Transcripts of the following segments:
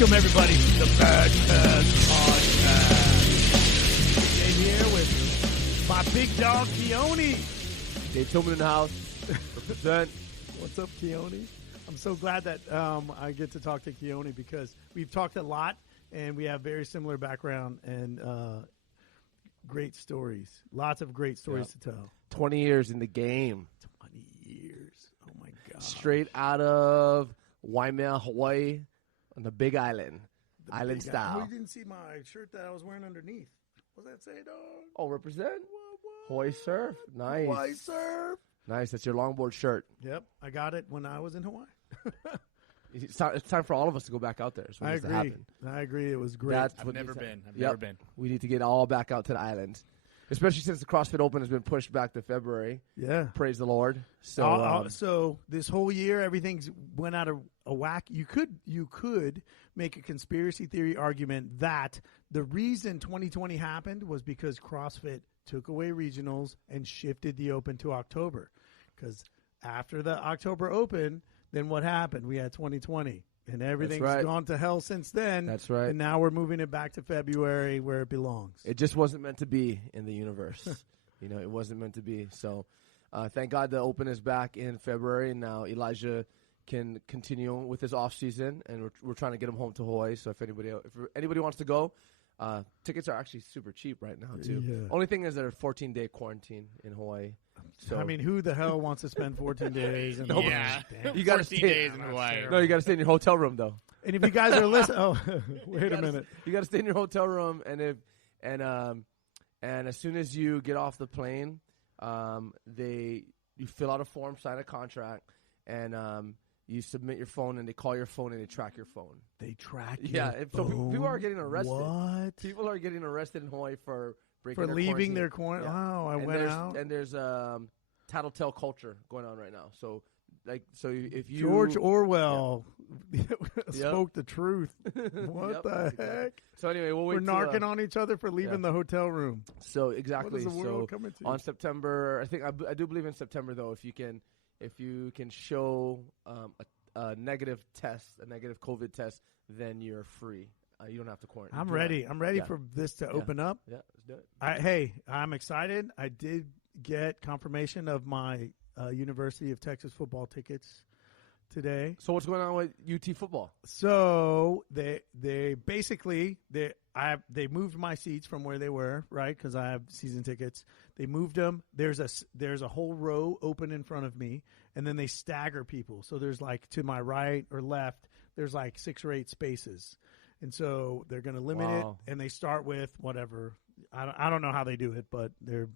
Welcome, everybody, to the MadAthletes podcast. Today here with my big dog, Keoni. David Tillman in the house. Represent. What's up, Keoni? I'm so glad that I get to talk to Keoni because we've talked a lot, and we have very similar background and great stories. Lots of great stories to tell. 20 years in the game. 20 years. Oh, my God. Straight out of Waimea, Hawaii, on the Big Island. Island style. Oh, you didn't see my shirt that I was wearing underneath. What's that say, dog? Oh, represent? Hawaii Surf. Nice. Hawaii Surf. Nice. That's your longboard shirt. Yep. I got it when I was in Hawaii. It's time for all of us to go back out there. I agree. I agree. It was great. I've never been. We need to get all back out to the islands, especially since the CrossFit Open has been pushed back to February. Yeah. Praise the Lord. So, so this whole year, everything's went out of a whack. You could make a conspiracy theory argument that the reason 2020 happened was because CrossFit took away regionals and shifted the Open to October. Because after the October Open, then what happened? We had 2020, and everything's gone to hell since then. That's right. And now we're moving it back to February where it belongs. It just wasn't meant to be in the universe. It wasn't meant to be. So thank God the Open is back in February, and now Elijah can continue with his off season, and we're trying to get him home to Hawaii. So if anybody wants to go, tickets are actually super cheap right now too. Yeah. Only thing is they're 14-day quarantine in Hawaii. So I mean, who the hell wants to spend 14 days? In Nobody. Yeah, You gotta 14 days in Hawaii. No, you got to stay in your hotel room though. And if you guys are listening, wait a minute. You got to stay in your hotel room, and as soon as you get off the plane, you fill out a form, sign a contract, and you submit your phone, and they call your phone and they track your phone. They track Yeah, your so phone? people are getting arrested. What? People are getting arrested in Hawaii for breaking For their leaving quarantine. their quarantine? Yeah. Oh, I And went there's- out. And there's tattletale culture going on right now. So if you George Orwell spoke the truth. What Yep, the exactly. heck? So anyway, we'll wait. We're narking on each other for leaving the hotel room. So exactly. What is the world So coming to? on September, I do believe in September though. If you can show a negative test, a negative COVID test, then you're free. You don't have to quarantine. I'm ready. I'm ready for this to open up. Yeah, let's do it. Hey, I'm excited. I did get confirmation of my University of Texas football tickets today. So what's going on with UT football? So they basically moved my seats from where they were, right? Because I have season tickets. They moved them. There's a whole row open in front of me, and then they stagger people. So there's like to my right or left, there's like 6 or 8 spaces, and so they're going to limit it. And they start with whatever. I don't know how they do it, but they're.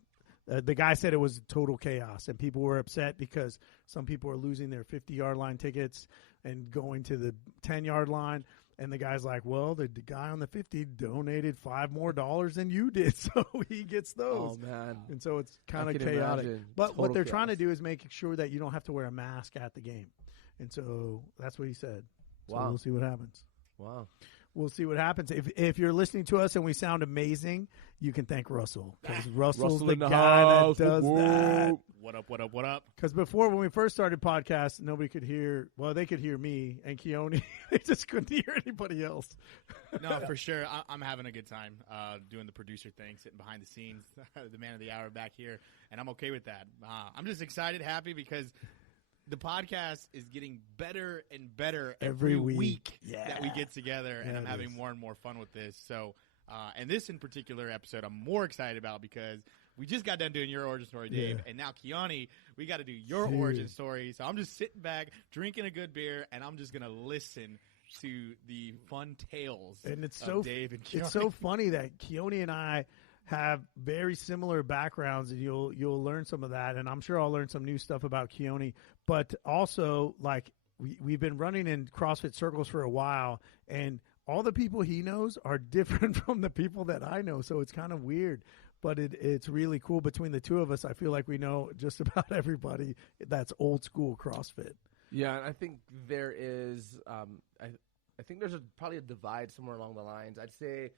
The guy said it was total chaos, and people were upset because some people are losing their 50-yard line tickets and going to the 10-yard line. And the guy's like, well, the guy on the 50 donated $5 more than you did, so he gets those. Oh, man. And so it's kind of can chaotic. imagine. But Total what they're chaos. trying to do is make sure that you don't have to wear a mask at the game. And so that's what he said. So Wow. we'll see what happens. Wow. We'll see what happens. If you're listening to us and we sound amazing, you can thank Russell, because Russell's Russell the in the guy house. that does that. What up, what up, what up? Because before, when we first started podcasts, nobody could hear. Well, they could hear me and Keoni. They just couldn't hear anybody else. No, for sure. I'm having a good time doing the producer thing, sitting behind the scenes, the man of the hour back here, and I'm okay with that. I'm just excited, happy, because the podcast is getting better and better every week that we get together, and I'm having more and more fun with this. So, and this in particular episode, I'm more excited about because we just got done doing your origin story, Dave, and now Keoni, we got to do your origin story. So I'm just sitting back, drinking a good beer, and I'm just gonna listen to the fun tales And it's of Dave and Keoni. It's so funny that Keoni and I have very similar backgrounds, and you'll learn some of that, and I'm sure I'll learn some new stuff about Keoni. But also, like, we've been running in CrossFit circles for a while, and all the people he knows are different from the people that I know, so it's kind of weird. But it's really cool. Between the two of us, I feel like we know just about everybody that's old school CrossFit. Yeah, and I think there is I think there's probably a divide somewhere along the lines. I'd say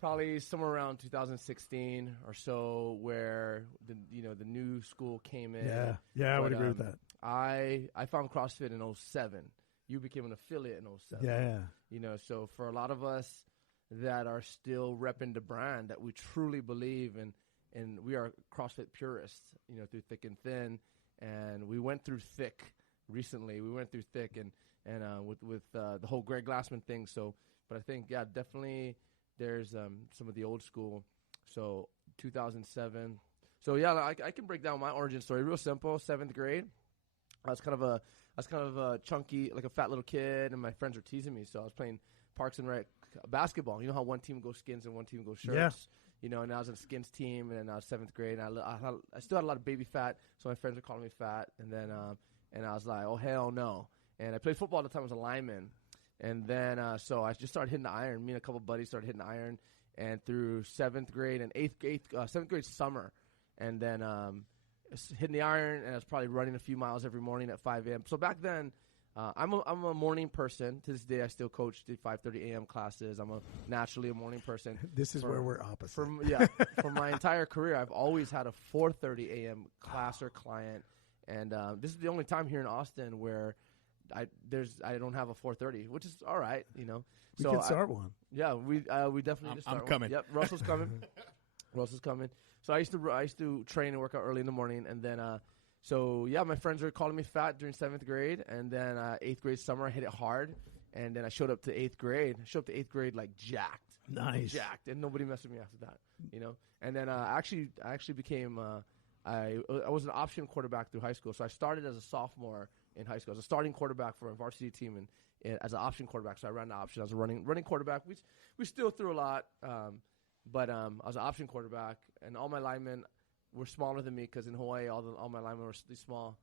probably somewhere around 2016 or so, where the new school came in. Yeah, I would agree with that. I found CrossFit in 2007, you became an affiliate in 07. Yeah. You know, so for a lot of us that are still repping the brand that we truly believe in, and we are CrossFit purists, you know, through thick and thin, and we went through thick recently. We went through thick and with the whole Greg Glassman thing. So, but I think, yeah, definitely there's some of the old school. So 2007. So yeah, I can break down my origin story real simple. 7th grade, I was kind of a chunky, like a fat little kid, and my friends were teasing me. So I was playing Parks and Rec basketball. You know how one team goes skins and one team goes shirts. Yeah. You know, and I was on the skins team, and I was 7th grade, and I still had a lot of baby fat, so my friends were calling me fat, and then and I was like, oh hell no. And I played football at the time. I was a lineman, and then so I just started hitting the iron. Me and a couple buddies started hitting the iron, and through 7th grade and 7th grade summer, and then hitting the iron, and I was probably running a few miles every morning at 5 a.m. So back then, I'm a morning person. To this day, I still coach the 5:30 a.m. classes. I'm naturally a morning person. This is where we're opposite. For my entire career, I've always had a 4:30 a.m. class or client, and this is the only time here in Austin where I don't have a 4:30, which is all right, you know. We could start one. Yeah, we definitely need to start I'm coming. one. Yep, Russell's coming. Russell's coming. So I used to train and work out early in the morning, and then so yeah, my friends were calling me fat during 7th grade, and then 8th grade summer I hit it hard, and then I showed up to 8th grade. I showed up to 8th grade like jacked, jacked, and nobody messed with me after that, you know. And then I actually became I was an option quarterback through high school, so I started as a sophomore in high school. I was a starting quarterback for a varsity team, and as an option quarterback, so I ran the option. I was a running quarterback. We still threw a lot, but I was an option quarterback, and all my linemen were smaller than me because in Hawaii, all my linemen were these small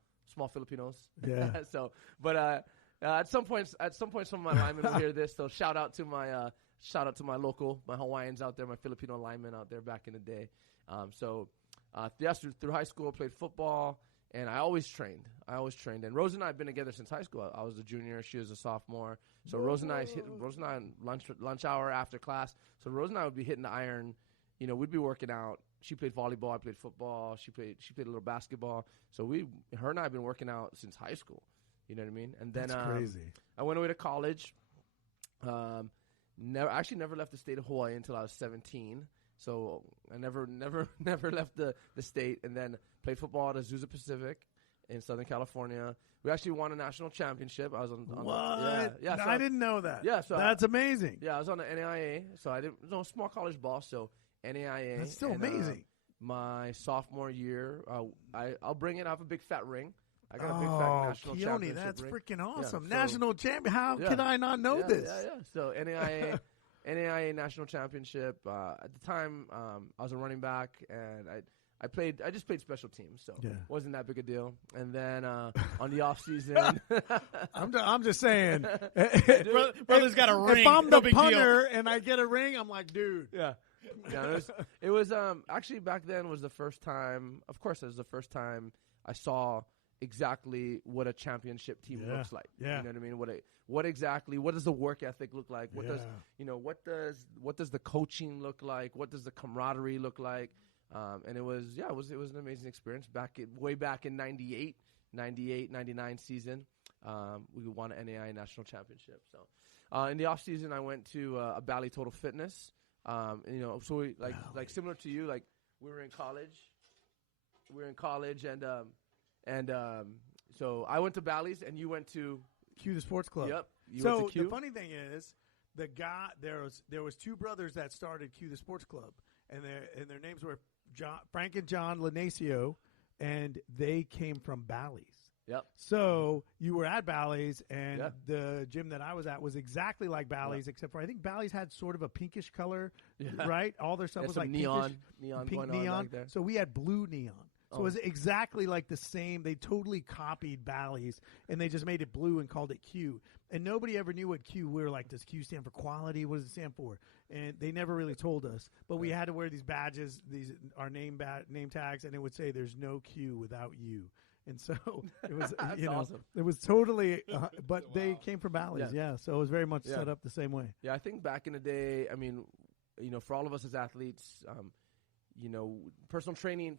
Filipinos. Yeah. So, but at some point, some of my linemen will hear this. So shout out to my local, my Hawaiians out there, my Filipino linemen out there back in the day. Yes, through high school, I played football, and I always trained. And Rose and I have been together since high school. I was a junior, she was a sophomore. So Rose and I lunch hour after class. So Rose and I would be hitting the iron. You know, we'd be working out. She played volleyball, I played football. She played a little basketball. So her and I have been working out since high school. You know what I mean? And then that's crazy. I went away to college. Never left the state of Hawaii until I was 17. So I never left the state, and then played football at Azusa Pacific in Southern California. We actually won a national championship. I was on what? Yeah. So I didn't know that. Yeah, so that's amazing. Yeah, I was on the NAIA, so I didn't. No, small college ball, so NAIA. That's still amazing. My sophomore year, I'll bring it. I have a big fat ring. I got a big fat national Keoni, championship that's ring. freaking awesome. Yeah, national champion. How could I not know this? Yeah. So NAIA national championship. At the time, I was a running back, and I just played special teams, so wasn't that big a deal. And then on the off season, I'm just saying, brother's got a ring. If I'm no the big punter deal. and I get a ring, I'm like, dude. Yeah. It was actually back then was the first time. Of course, it was the first time I saw exactly what a championship team looks like. Yeah. You know what I mean? What does the work ethic look like? What does the coaching look like? What does the camaraderie look like? And it was an amazing experience way back in 98, 99 season. We won an NAIA national championship. So in the off season, I went to a Bally Total Fitness. So we like similar to you, like we were in college, and so I went to Bally's, and you went to Q the Sports Club. Yep. So the funny thing is, the guy there was two brothers that started Q the Sports Club, and their names were Frank and John Lanacio, and they came from Bally's. Yep. So you were at Bally's, and the gym that I was at was exactly like Bally's, except for I think Bally's had sort of a pinkish color, right? All their stuff was like neon pink going neon. on back there. So we had blue neon. So it was exactly like the same. They totally copied Bally's, and they just made it blue and called it Q. And nobody ever knew what Q. We were like, does Q stand for quality? What does it stand for? And they never really told us. But we had to wear these badges, our name tags, and it would say, "There's no Q without you." And so it was, awesome. It was totally. But they came from Bally's, So it was very much set up the same way. Yeah, I think back in the day, I mean, for all of us as athletes. Personal training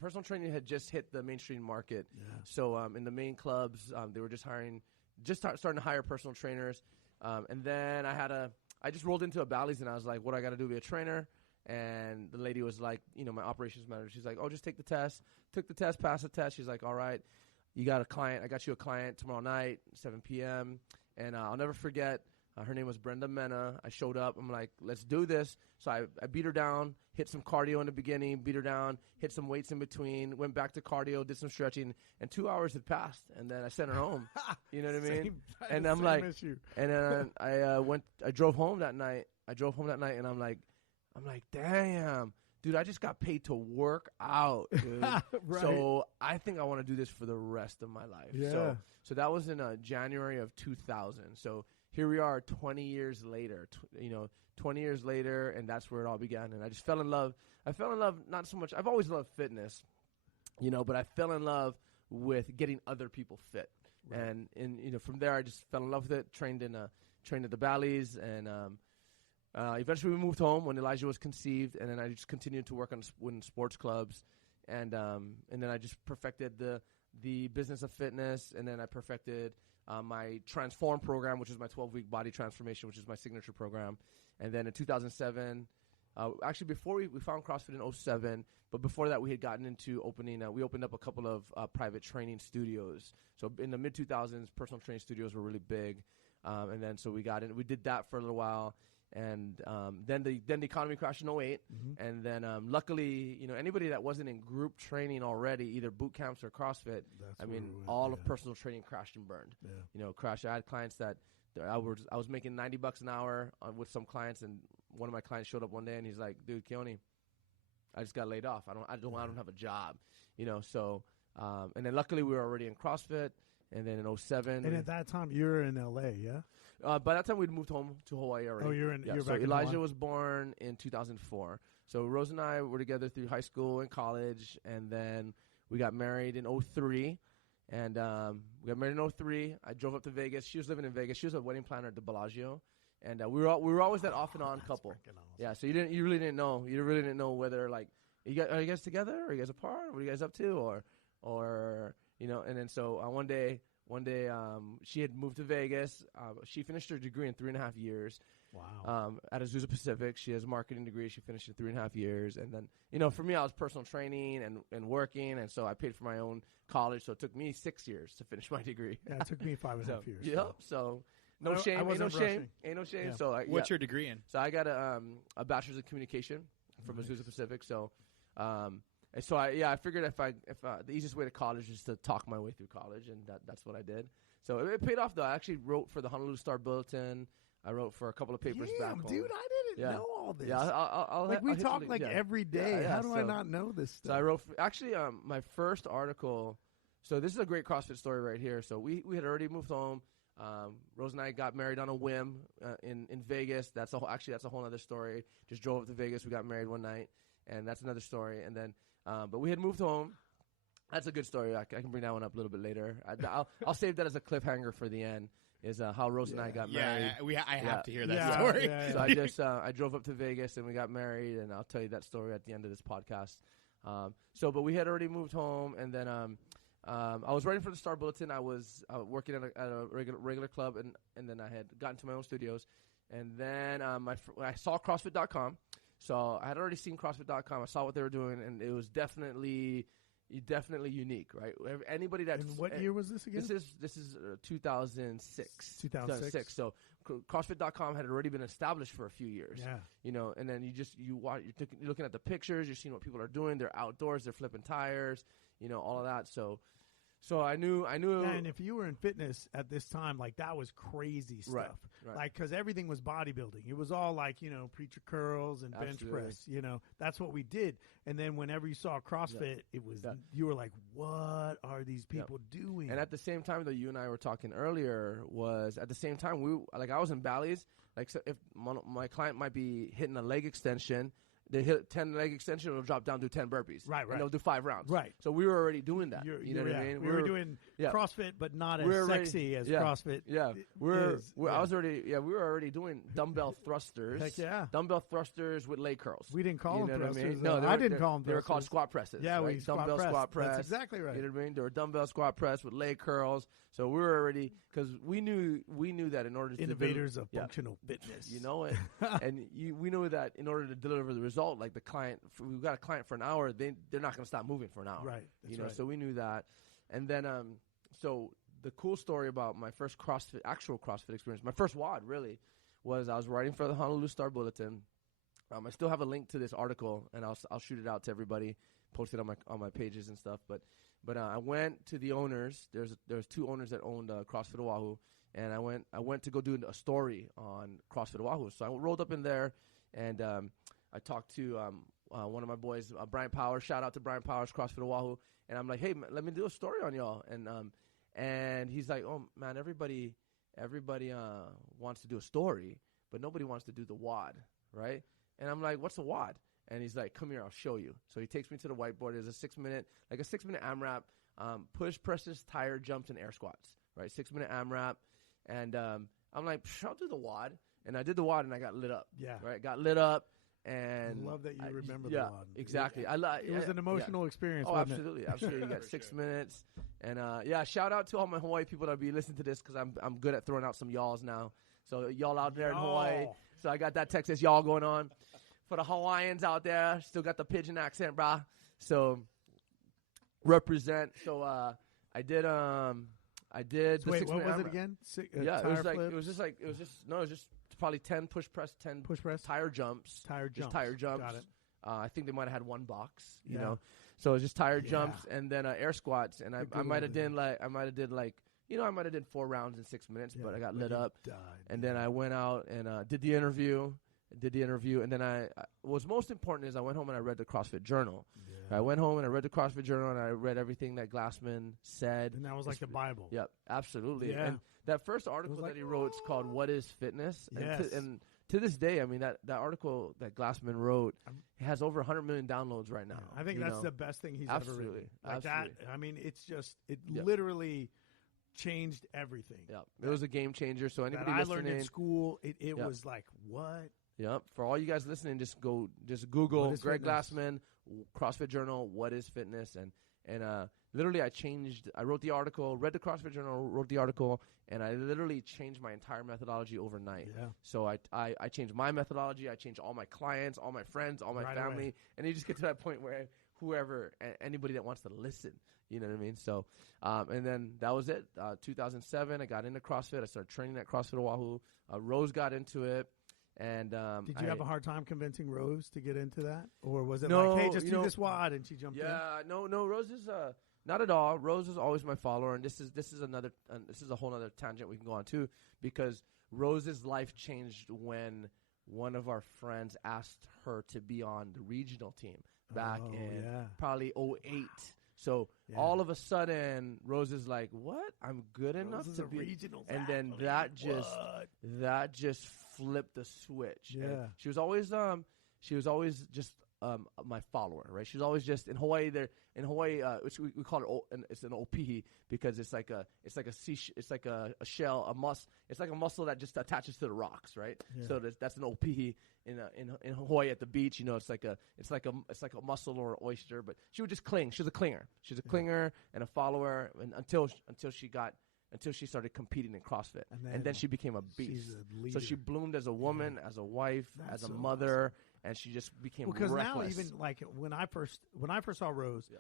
had just hit the mainstream market. Yeah. So in the main clubs, they were just hiring just starting to hire personal trainers. And then I just rolled into a Bally's and I was like, what do I got to do to be a trainer? And the lady was like, my operations manager, she's like, oh, just take the test. Took the test, passed the test. She's like, all right, you got a client. I got you a client tomorrow night, 7 p.m. And I'll never forget, her name was Brenda Mena. I showed up. I'm like, let's do this. So I beat her down, hit some cardio in the beginning, beat her down, hit some weights in between, went back to cardio, did some stretching, and 2 hours had passed. And then I sent her home. You know what I mean? And I'm like, and then I drove home that night. And I'm like, damn, dude, I just got paid to work out, dude. Right. So I think I want to do this for the rest of my life. Yeah. So that was in January of 2000. So here we are 20 years later, 20 years later, and that's where it all began. And I just fell in love. I fell in love not so much. I've always loved fitness, but I fell in love with getting other people fit. Right. And from there, I just fell in love with it, trained at the Bally's, and eventually we moved home when Elijah was conceived, and then I just continued to work in sports clubs, and then I just perfected the business of fitness, and then I perfected my Transform program, which is my 12-week body transformation, which is my signature program. And then in 2007, actually before we found CrossFit in 2007, but before that we had gotten into we opened up a couple of private training studios. So in the mid-2000s, personal training studios were really big. And then so we did that for a little while. And then the economy crashed in 2008. Mm-hmm. And then luckily, anybody that wasn't in group training already, either boot camps or CrossFit, all of personal training crashed and burned. Yeah. Crashed. I had clients that I was making $90 an hour with some clients, and one of my clients showed up one day and he's like, "Dude, Keoni, I just got laid off. I don't have a job." So and then luckily we were already in CrossFit. And then in 2007. And at that time, you were in LA, yeah? By that time, we'd moved home to Hawaii already. Oh, you're so back in Elijah Hawaii? was born in 2004. So Rose and I were together through high school and college, and then we got married in 2003. And we got married in 2003. I drove up to Vegas. She was living in Vegas. She was a wedding planner at the Bellagio. And we were always that off and on couple. Awesome. Yeah, so you really didn't know. You really didn't know whether, like, are you guys together? Are you guys apart? What are you guys up to? Or and then so one day, she had moved to Vegas. She finished her degree in 3.5 years. Wow. At Azusa Pacific. She has a marketing degree. She finished in 3.5 years. And then, for me, I was personal training and working. And so I paid for my own college. So it took me 6 years to finish my degree. Yeah, it took me 5.5 years. Yep. So no shame. Ain't no shame. Ain't no shame. Yeah. So what's your degree in? So I got a bachelor's in communication from Azusa Pacific. So, and so I figured if the easiest way to college is to talk my way through college, and that's what I did. So it paid off though. I actually wrote for the Honolulu Star Bulletin. I wrote for a couple of papers back home. Dude, I didn't know all this. Yeah, I'll we talk every day. Yeah, How do I not know this stuff? So I wrote my first article. So this is a great CrossFit story right here. So we had already moved home. Rose and I got married on a whim in Vegas. That's a whole other story. Just drove up to Vegas. We got married one night, and that's another story. And then, but we had moved home. That's a good story. I can bring that one up a little bit later. I'll save that as a cliffhanger for the end. Is how Rose and I got married. I have to hear that story. So I drove up to Vegas and we got married, and I'll tell you that story at the end of this podcast. But we had already moved home, and then I was writing for the Star Bulletin. I was working at a regular club, and then I had gotten to my own studios, and then I saw CrossFit.com. So I had already seen CrossFit.com. I saw what they were doing, and it was definitely unique, right? Anybody that's and what year was this again? This is 2006. 2006. So CrossFit.com had already been established for a few years. Yeah. And then you're looking at the pictures, you're seeing what people are doing. They're outdoors, they're flipping tires, all of that. So I knew. Yeah, and if you were in fitness at this time, like that was crazy stuff. Right. Like, because everything was bodybuilding. It was all like, preacher curls and bench press. That's what we did. And then whenever you saw CrossFit, it was you were like, what are these people doing? And at the same time, though, you and I were talking earlier, was at the same time I was in Bally's. Like, so if my client might be hitting a leg extension, they hit 10 leg extension, it'll drop down to 10 burpees. Right. And they'll do 5 rounds. Right. So we were already doing that. You know what I mean? We were doing CrossFit, but not as sexy as CrossFit. Yeah. We were already doing dumbbell thrusters. Heck yeah. Dumbbell thrusters with leg curls. We didn't call them thrusters. I mean? No, I didn't call them thrusters. They were called squat presses. Yeah, right? Dumbbell squat press. That's exactly right. You know what I mean? They were dumbbell squat press with leg curls. So we were already, because we knew that in order to innovators of functional fitness. You know it. And we knew that in order to deliver the result, like the client, we've got a client for an hour, they're not going to stop moving for an hour. Right. You know, so we knew that. And then, so the cool story about my first actual CrossFit experience, my first WOD really, was I was writing for the Honolulu Star Bulletin. I still have a link to this article, and I'll shoot it out to everybody, post it on my pages and stuff. But I went to the owners. There's 2 owners that owned CrossFit Oahu, and I went to go do a story on CrossFit Oahu. So I rolled up in there, and I talked to one of my boys, Brian Powers. Shout out to Brian Powers, CrossFit Oahu. And I'm like, hey, let me do a story on y'all. And he's like, oh man, everybody wants to do a story, but nobody wants to do the WOD, right? And I'm like, what's a WOD? And he's like, come here, I'll show you. So he takes me to the whiteboard. There's a 6-minute AMRAP, push, presses, tire jumps, and air squats, right? 6-minute AMRAP. And I'm like, I'll do the WOD. And I did the WOD, and I got lit up. Yeah. Right? Got lit up. And I love that you remember the WOD. Exactly. It was an emotional experience, Oh, wasn't absolutely. it? Absolutely. You got 6 minutes. And, shout out to all my Hawaii people that be listening to this, because I'm good at throwing out some y'alls now. So y'all out there in Hawaii. So I got that Texas y'all going on. For the Hawaiians out there, still got the pigeon accent, brah. So represent. So I did So wait, what was it again? It was just probably 10 push press, 10 push press, tire jumps. Just tire jumps. Got it. I think they might have had 1 box, you know. So it was just tire jumps and then air squats, and I might have did 4 rounds in 6 minutes, but I got lit up. And then I went out and did the interview, and then what's most important is I went home and I read the CrossFit Journal. I went home and I read the CrossFit Journal, and I read everything that Glassman said. And that was like the Bible. Yep, absolutely. Yeah. And that first article that he wrote is called "What Is Fitness?" Yes. And to this day, I mean, that article that Glassman wrote has over 100 million downloads right now. I think that's the best thing he's ever written. Like that. I mean, it's just literally changed everything. Yeah, it was a game changer. So anybody that I listening, learned in school, it was like, what? Yep. For all you guys listening, just Google Greg Glassman, CrossFit Journal, What Is Fitness? And literally I wrote the article, read the CrossFit Journal, wrote the article, and I literally changed my entire methodology overnight. Yeah. So I changed my methodology, I changed all my clients, all my friends, all my family, away. And you just get to that point where anybody that wants to listen, you know what I mean? So, and then that was it. 2007, I got into CrossFit. I started training at CrossFit Oahu. Rose got into it. And did you have a hard time convincing Rose to get into that, or was it like, hey, just do this WOD, and she jumped in? Yeah, no. Rose is not at all. Rose is always my follower, and this is a whole other tangent we can go on too, because Rose's life changed when one of our friends asked her to be on the regional team back in probably 2008. So all of a sudden, Rose is like, "What? I'm good enough to be." Regional and then that just flipped the switch. Yeah, and she was always just my follower, right? She was always just in Hawaii. Which we call it, it's an OP because it's like a shell, it's like a muscle that just attaches to the rocks, right? Yeah. So that's an OP in Hawaii at the beach. You know, it's like a mussel or an oyster, but she would just cling. She's a clinger. She's a clinger and a follower, and until she started competing in CrossFit, and then she became a beast. So she bloomed as a woman, as a wife, as a mother. Awesome. And she just became because reckless. Now even like when I first saw Rose,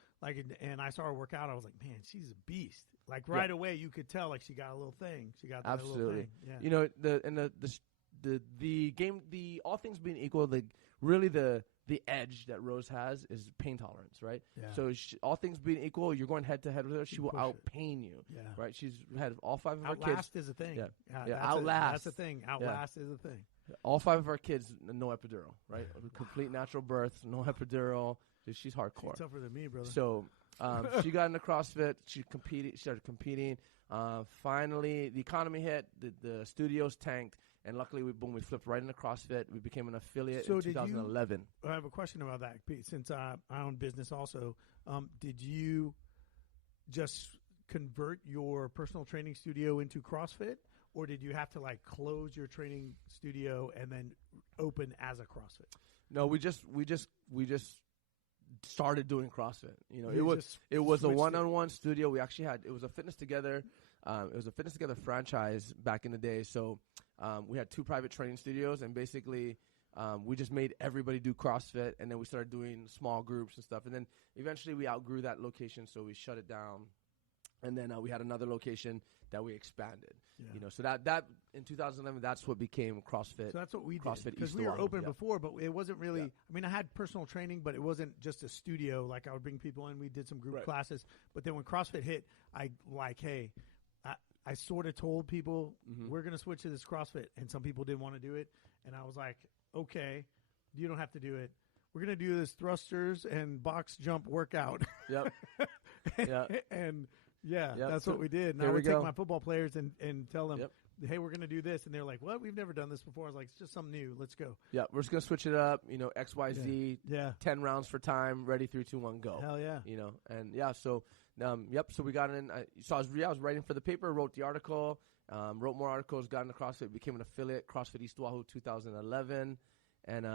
and I saw her work out, I was like, man, she's a beast. Like right away, you could tell like she got a little thing. She got that absolutely. Little thing. Yeah. You know, the game, all things being equal, the edge that Rose has is pain tolerance, right? Yeah. So all things being equal, you're going head to head with her. She will outpain you, right? She's had all 5 of her kids. Outlast is a thing. Outlast. That's a thing. Outlast is a thing. All 5 of our kids, no epidural, right? Complete natural birth, no epidural. She's hardcore. She's tougher than me, brother. So she got into CrossFit. She started competing. Finally, the economy hit. The studios tanked. And luckily, we flipped right into CrossFit. We became an affiliate So in did you- 2011. I have a question about that, Pete. Since I own business also, did you just convert your personal training studio into CrossFit, or did you have to like close your training studio and then open as a CrossFit? No, we just started doing CrossFit. You know, You just it was a switched it. one-on-one studio. We actually it was a Fitness Together. It was a Fitness Together franchise back in the day. So we had 2 private training studios, and basically we just made everybody do CrossFit, and then we started doing small groups and stuff. And then eventually we outgrew that location, so we shut it down. And then we had another location that we expanded. Yeah. You know, so that in 2011, that's what became CrossFit. So that's what we CrossFit did, because East we were Oahu, open yeah. before, but it wasn't really. Yeah. I mean, I had personal training, but it wasn't just a studio. Like I would bring people in, we did some group Right. classes. But then when CrossFit hit, I sort of told people Mhm. we're going to switch to this CrossFit, and some people didn't want to do it, and I was like, okay, you don't have to do it. We're going to do this thrusters and box jump workout. Yep. Yeah. And yeah, Yep. that's So what we did. And there I we would take go. my football players and tell them, Yep. hey, we're going to do this. And they're like, what? We've never done this before. I was like, it's just something new. Let's go. Yeah, we're just gonna switch it up. You know, XYZ, Yeah. 10 rounds for time, ready, 3, 2, 1, go. Hell yeah. You know, and yeah, so so we got in. I was writing for the paper, wrote the article, wrote more articles, got into CrossFit, became an affiliate, CrossFit East Oahu 2011, and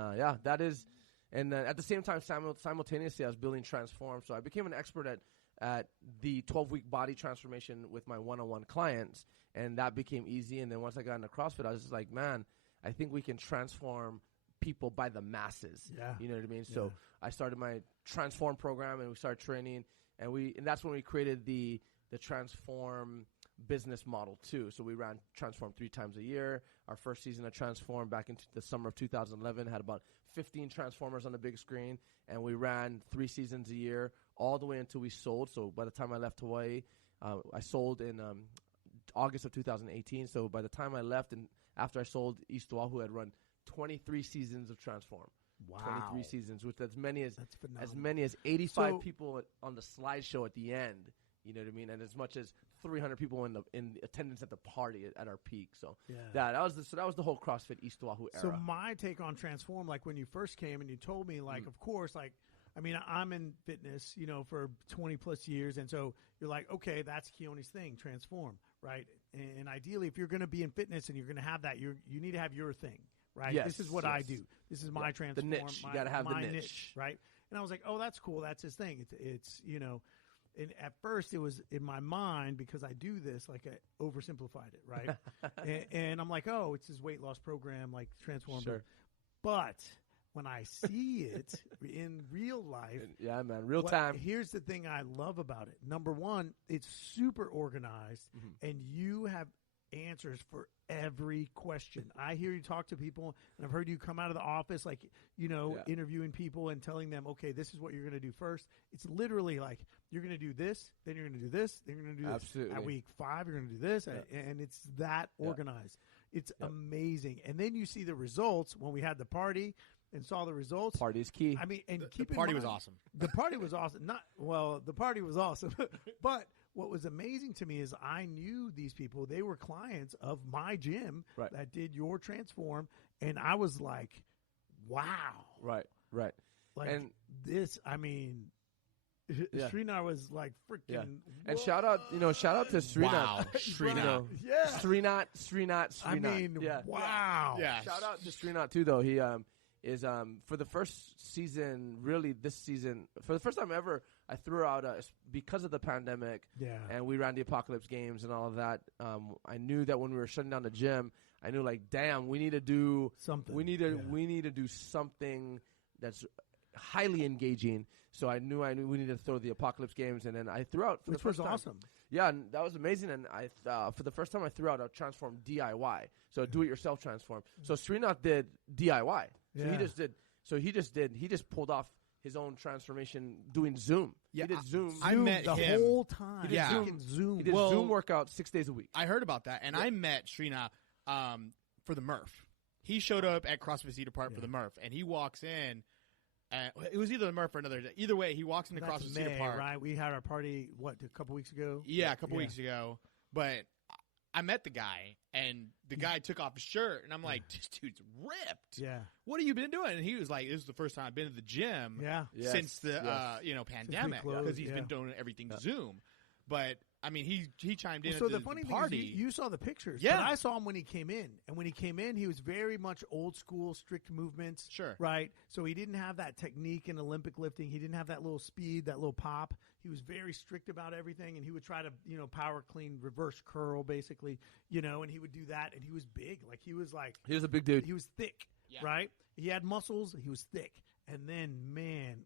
that is. And at the same time, simultaneously, I was building Transform, so I became an expert at the 12-week body transformation with my one-on-one clients, and that became easy. And then once I got into CrossFit, I was just like, man, I think we can transform people by the masses. Yeah. You know what I mean? Yeah. So I started my Transform program, and we started training, and that's when we created the Transform business model too. So we ran Transform 3 times a year. Our first season of Transform back into the summer of 2011 had about 15 Transformers on the big screen, and we ran 3 seasons a year all the way until we sold. So by the time I left Hawaii, I sold in August of 2018. So by the time I left and after I sold, East Oahu, I'd run 23 seasons of Transform. Wow. 23 seasons with as many as That's phenomenal. 85 So- people on the slideshow at the end. You know what I mean? And as much as 300 people in attendance at the party at our peak. So Yeah. that was the whole CrossFit East Oahu era. So my take on Transform, like when you first came and you told me, like, of course, like, I mean, I'm in fitness, you know, for 20 plus years. And so you're like, okay, that's Keoni's thing, Transform, right? And ideally, if you're going to be in fitness and you're going to have that, you need to have your thing, right? Yes, This is what yes. I do. This is my Yeah, Transform. the niche. You my- gotta have the my niche. right? And I was like, oh, that's cool. That's his thing. It's you know, and at first it was in my mind because I do this, like I oversimplified it, right? and I'm like, oh, it's his weight loss program, like Transform. Sure. But when I see it in real life, Yeah, man. Real time. here's the thing I love about it. Number one, it's super organized, and you have answers for every question. I hear you talk to people, and I've heard you come out of the office, like, you know, Yeah. interviewing people and telling them, okay, this is what you're going to do first. It's literally like, you're going to do this, then you're going to do this, then you're going to do this. Absolutely. At week 5, you're going to do this, Yeah. and it's that Yeah. organized. It's Yep. amazing. And then you see the results when we had the party and saw the results. Party's key. I mean, and The keep in party was mind- awesome. The party was awesome. The party was awesome. But what was amazing to me is I knew these people. They were clients of my gym Right. that did your Transform, and I was like, wow. Right. Like And- this, I mean, Yeah. Srinath was like freaking. Yeah. And whoa. shout out to Srinath. Wow, Right. Srinath. You know, Yeah. Srinath. I mean, yeah. wow. Yeah. Shout out to Srinath too, though. He is for the first season, really this season, for the first time ever, I threw out because of the pandemic, Yeah. and we ran the Apocalypse Games and all of that. I knew that when we were shutting down the gym, I knew like, damn, we need to do Something. we need to do something that's highly engaging. So I knew we needed to throw the Apocalypse Games, and then I threw out for Which the first was time. awesome. Yeah, and that was amazing. And I, for the first time, I threw out a Transform DIY, so do-it-yourself Transform. So Srinath did DIY. So Yeah. he just pulled off his own transformation doing Zoom. Yeah, he did Zoom. I met the him. whole time. He did Zoom. Freaking Zoom. He did Well- Zoom workouts 6 days a week. I heard about that, and I met Srinath for the Murph. He showed up at CrossFit Cedar Park for the Murph, and he walks in. It was either the Murph or another day. Either way, he walks into That's CrossFit May, Cedar Park. right? We had our party, a couple weeks ago? Yeah, a couple weeks ago. But I met the guy, and the guy took off his shirt, and I'm like, this dude's ripped. Yeah. What have you been doing? And he was like, this is the first time I've been to the gym since the pandemic, because he's been doing everything Zoom. But I mean, he chimed in. So at the funny party. thing is, you saw the pictures. Yeah. But I saw him when he came in, and when he came in, he was very much old school, strict movements. Sure. Right. So he didn't have that technique in Olympic lifting. He didn't have that little speed, that little pop. He was very strict about everything, and he would try to, power clean, reverse curl, basically, and he would do that, and he was big. Like, he was a big dude. He was thick, right? He had muscles. He was thick. And then, man,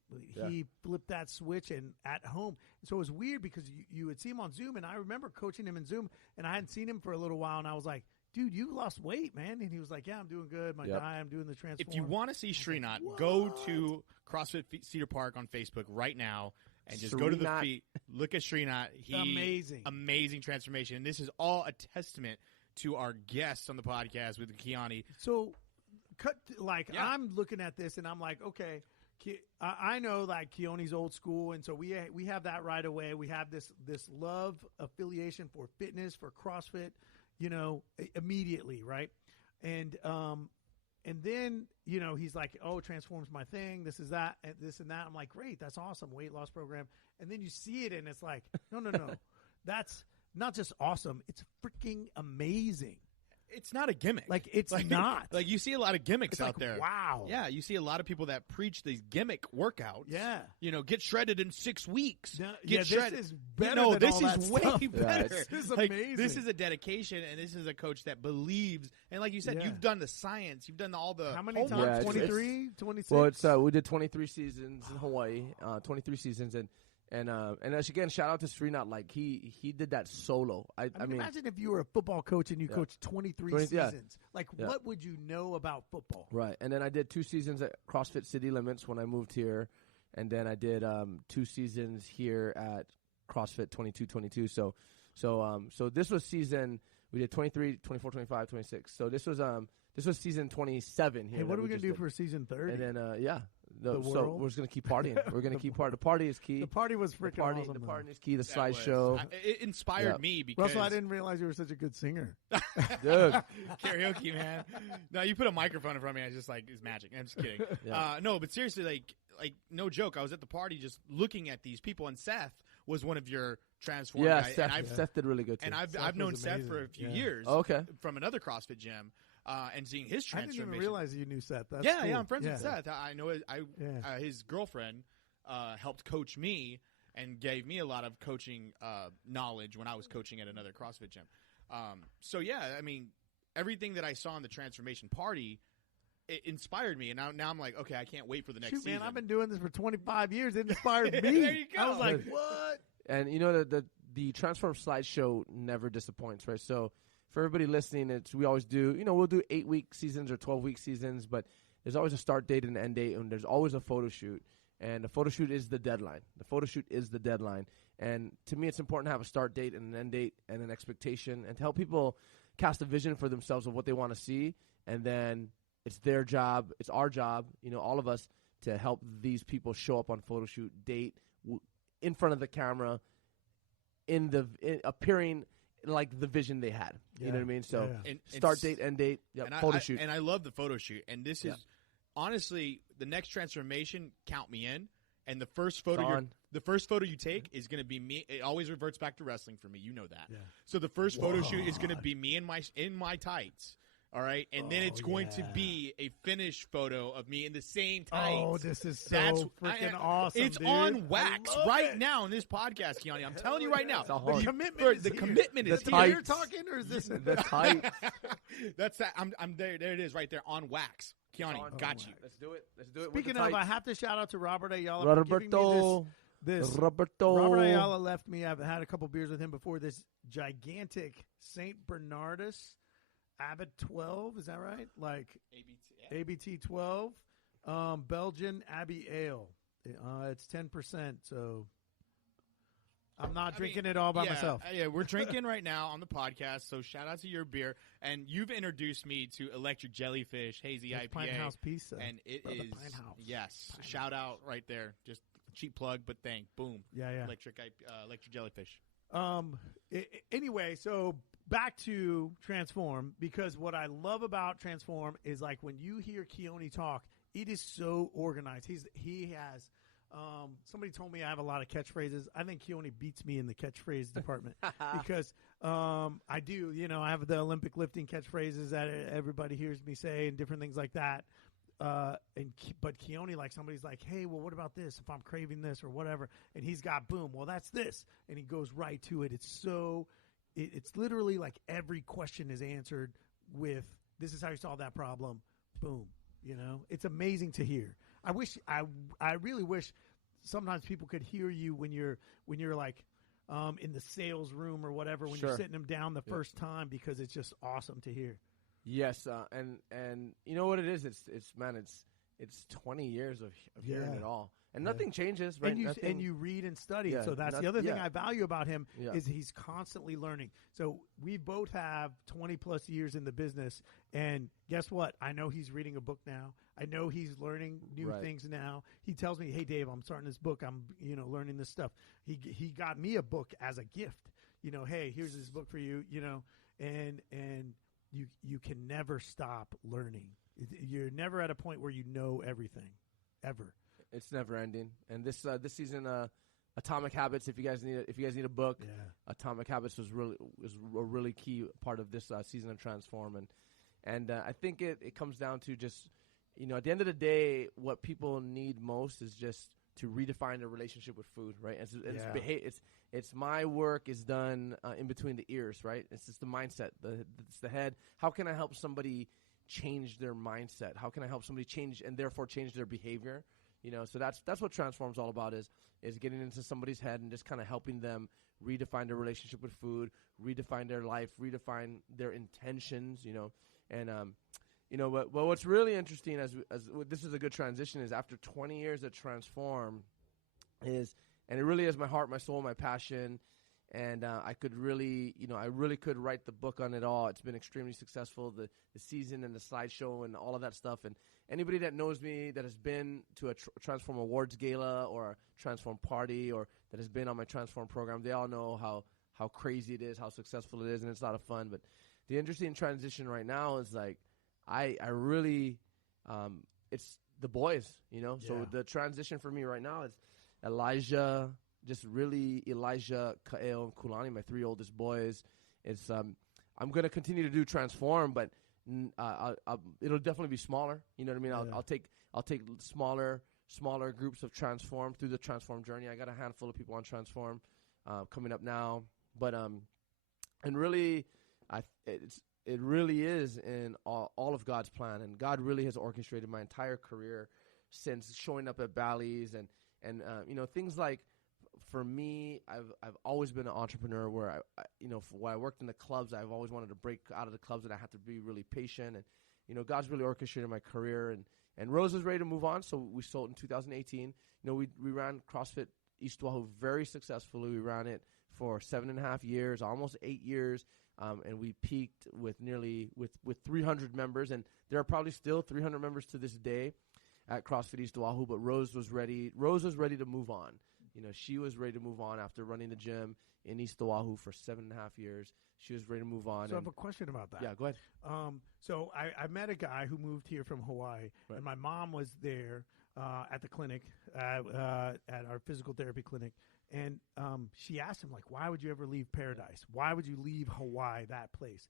he flipped that switch and at home. So it was weird because you would see him on Zoom, and I remember coaching him in Zoom, and I hadn't seen him for a little while, and I was like, dude, you lost weight, man. And he was like, yeah, I'm doing good. My diet, I'm doing the transform. If you want to see Srinath, go to CrossFit Cedar Park on Facebook right now and just go to the feet. Look at Srinath. Amazing transformation. And this is all a testament to our guests on the podcast with Keoni. So, I'm looking at this and I'm like, okay, I know like Keoni's old school, and so we have that right away. We have this love affiliation for fitness, for CrossFit, immediately, right? And then he's like, oh, transforms my thing. This is that, and this and that. I'm like, great, that's awesome, weight loss program. And then you see it, and it's like, no, that's not just awesome. It's freaking amazing. It's not a gimmick. Like, it's not. Like, you see a lot of gimmicks out there. Wow. Yeah, you see a lot of people that preach these gimmick workouts. Yeah. Get shredded in 6 weeks. No, Get shredded. This is better than this all that is way stuff. better. This is amazing. This is a dedication, and this is a coach that believes. And like you said, you've done the science. You've done all the How many homework. times? 23, 26? Well, it's we did 23 seasons in Hawaii, 23 seasons, and again, shout out to Srinath. Like, he did that solo. I mean, imagine if you were a football coach and you coached 23 seasons. Yeah. Like, what would you know about football? Right. And then I did 2 seasons at CrossFit City Limits when I moved here, and then I did 2 seasons here at CrossFit 22. So this was season. We did 23, 24, 25, 26. So this was season 27 here. Hey, what are we gonna do for season 30? And then so we're just gonna keep partying. We're gonna keep partying. The party is key. The party was freaking awesome. The party is key. The slideshow. It inspired me because Russell, I didn't realize you were such a good singer. Dude, karaoke, man. No, you put a microphone in front of me. I was just like, it's magic. I'm just kidding. No, but seriously, like no joke. I was at the party just looking at these people, and Seth was one of your transform guys. Seth did really good too. And I've known Seth for a few years. Okay. From another CrossFit gym. And seeing his transformation. I didn't even realize you knew Seth. That's cool. Yeah, I'm friends with Seth. I know his girlfriend helped coach me and gave me a lot of coaching knowledge when I was coaching at another CrossFit gym. So yeah, I mean, everything that I saw in the transformation party, it inspired me, and now I'm like, okay, I can't wait for the next season. Man, I've been doing this for 25 years. It inspired me. There you go. I was like, what? And the Transform slideshow never disappoints, right? So for everybody listening, we always do, we'll do 8-week seasons or 12-week seasons, but there's always a start date and an end date, and there's always a photo shoot. And the photo shoot is the deadline. And to me, it's important to have a start date and an end date and an expectation, and to help people cast a vision for themselves of what they want to see. And then it's their job, it's our job, all of us, to help these people show up on photo shoot, date, in front of the camera, appearing like the vision they had. You know what I mean? So start date, end date, photo shoot. And I love the photo shoot. And this is honestly the next transformation. Count me in. And the first photo you take is going to be me. It always reverts back to wrestling for me. You know that. Yeah. So the first photo shoot is going to be me in my tights. All right, and then it's going to be a finished photo of me in the same tights. Oh, this is so freaking awesome! It's dude. on wax right now in this podcast, Keoni. I'm telling you right now. The commitment is here. You're talking, or is this the tights? That's that. I'm there. There it is, right there on wax. Keoni, got you. Let's do it. Speaking of, I have to shout out to Robert Ayala Roberto. for giving me this. Roberto. Robert Ayala left me. I've had a couple beers with him before. This gigantic Saint Bernardus Abbott 12, is that right? Like ABT 12, Belgian Abbey Ale. It's 10%, so I'm not drinking it all by myself. Yeah, we're drinking right now on the podcast, so shout out to your beer. And you've introduced me to Electric Jellyfish Hazy IPA. Pine House Pizza. And it is, Pine House. Yes, shout out right there. Just cheap plug, but boom. Yeah. Electric Jellyfish. Anyway, so back to Transform, because what I love about Transform is like when you hear Keoni talk, it is so organized. He has somebody told me I have a lot of catchphrases. I think Keoni beats me in the catchphrase department because I do. You know, I have the Olympic lifting catchphrases that everybody hears me say and different things like that. But Keoni, like somebody's like, hey, well, what about this? If I'm craving this or whatever, and he's got boom. Well, that's this, and he goes right to it. It's literally like every question is answered with, this is how you solve that problem. Boom. You know, it's amazing to hear. I really wish sometimes people could hear you when you're like in the sales room or whatever, when you're sitting them down the first time, because it's just awesome to hear. Yes, and you know what it is? It's 20 years of hearing it all, and nothing changes, right? And you read and study. So that's the other thing I value about him is he's constantly learning. So we both have 20 plus years in the business, and guess what? I know he's reading a book now. I know he's learning new things now. He tells me, "Hey, Dave, I'm starting this book. I'm learning this stuff." He got me a book as a gift. You know, hey, here's this book for you. You know, and you can never stop learning. You're never at a point where you know everything, ever. It's never ending. And this season, Atomic Habits. If you guys need a book, Atomic Habits was a really key part of this season of Transform. And I think it comes down to just, at the end of the day, what people need most is just to redefine their relationship with food, right? It's my work is done in between the ears, right? It's just the mindset, it's the head. How can I help somebody change their mindset? How can I help somebody change and therefore change their behavior? So that's what Transform's all about, is getting into somebody's head and just kind of helping them redefine their relationship with food, redefine their life, redefine their intentions, but what's really interesting as this is a good transition, is after 20 years at Transform and it really is my heart, my soul, my passion. And I really could write the book on it all. It's been extremely successful, the season and the slideshow and all of that stuff. And anybody that knows me, that has been to a Transform Awards gala or a Transform party, or that has been on my Transform program, they all know how crazy it is, how successful it is, and it's a lot of fun. But the interesting transition right now is like I really it's the boys, So the transition for me right now is Elijah, Kael, and Kulani, my 3 oldest boys. It's I'm going to continue to do Transform, but it'll definitely be smaller. You know what I mean? I'll take smaller groups of Transform through the Transform journey. I got a handful of people on Transform coming up now, but and really, it really is in all of God's plan, and God really has orchestrated my entire career since showing up at Bally's and things like. For me, I've always been an entrepreneur where when I worked in the clubs, I've always wanted to break out of the clubs, and I had to be really patient. And God's really orchestrated my career. And Rose was ready to move on, so we sold in 2018. We ran CrossFit East Oahu very successfully. We ran it for 7.5 years, almost 8 years, and we peaked with nearly with 300 members. And there are probably still 300 members to this day at CrossFit East Oahu. But Rose was ready. Rose was ready to move on. She was ready to move on after running the gym in East Oahu for 7.5 years. She was ready to move on. So I have a question about that. Yeah, go ahead. So I met a guy who moved here from Hawaii, and my mom was there at the clinic, at our physical therapy clinic, and she asked him, like, why would you ever leave paradise? Why would you leave Hawaii, that place?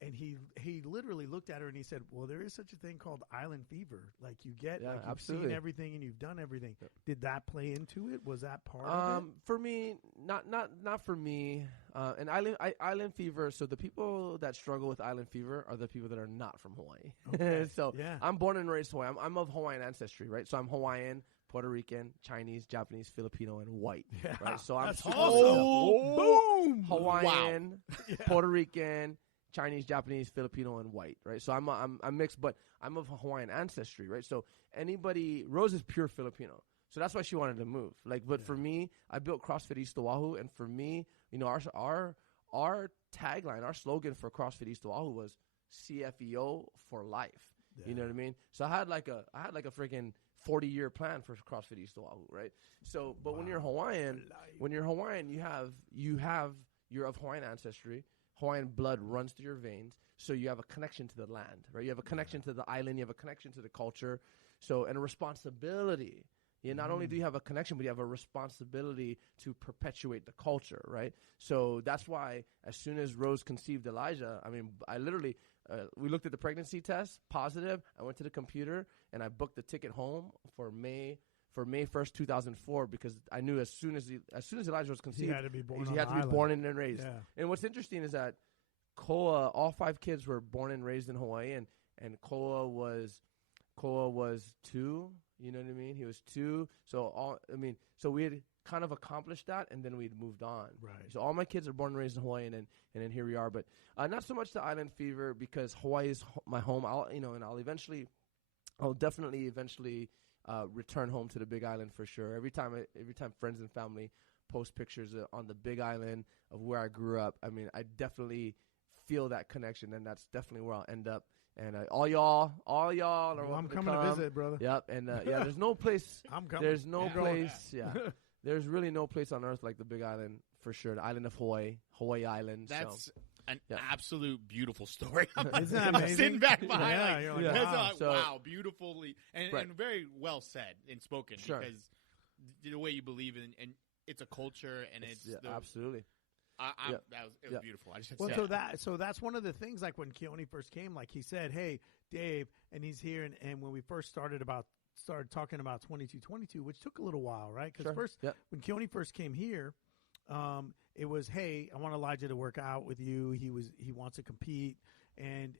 And he literally looked at her and he said, well, there is such a thing called island fever. Like you get, like you've seen everything and you've done everything. Yeah. Did that play into it? Was that part of it? For me, not for me. And island fever. So the people that struggle with island fever are the people that are not from Hawaii. Okay. So I'm born and raised Hawaii. I'm of Hawaiian ancestry, right? So I'm Hawaiian, Puerto Rican, Chinese, Japanese, Filipino, and white. Yeah, right? So I'm boom, Hawaiian, Puerto Rican, Chinese, Japanese, Filipino, and white, right? So I'm mixed, but I'm of Hawaiian ancestry, right? So Rose is pure Filipino. So that's why she wanted to move. But for me, I built CrossFit East Oahu, and for me, our tagline, our slogan for CrossFit East Oahu was CFEO for life. Yeah. You know what I mean? So I had like a freaking 40-year plan for CrossFit East Oahu, right? So, but when you're Hawaiian, you're of Hawaiian ancestry. Hawaiian blood runs through your veins, so you have a connection to the land, right? You have a connection to the island, you have a connection to the culture, so and a responsibility. Not only do you have a connection, but you have a responsibility to perpetuate the culture, right? So that's why as soon as Rose conceived Elijah, I mean, I literally, we looked at the pregnancy test, positive. I went to the computer and I booked the ticket home for May 1st, 2004, because I knew as soon as Elijah was conceived, he had to be born. He had to be born and raised. Yeah. And what's interesting is that Koa, all 5 kids were born and raised in Hawaii, and Koa was 2. You know what I mean? He was 2. So we had kind of accomplished that, and then we'd moved on. Right. So all my kids are born and raised in Hawaii, and then here we are. But not so much the island fever, because Hawaii is my home. I'll definitely eventually return home to the Big Island for sure. Every time friends and family post pictures on the Big Island of where I grew up, I mean, I definitely feel that connection, and that's definitely where I'll end up. And all y'all are welcome. I'm coming to visit, brother. Yep, and there's no place. I'm coming. There's no place. Yeah, there's really no place on earth like the Big Island for sure. The island of Hawaii Island. That's an absolute beautiful story. Isn't that amazing? Sitting back behind, yeah, you're like, wow. Wow, beautifully and very well said and spoken, sure. Because the way you believe in, and it's a culture, and it's absolutely. It was beautiful. I just so that's one of the things. Like when Keoni first came, like he said, "Hey, Dave," and he's here. And when we first started talking about 2222, which took a little while, right? Because when Keoni first came here, it was, "Hey, I want Elijah to work out with you. He wants to compete." And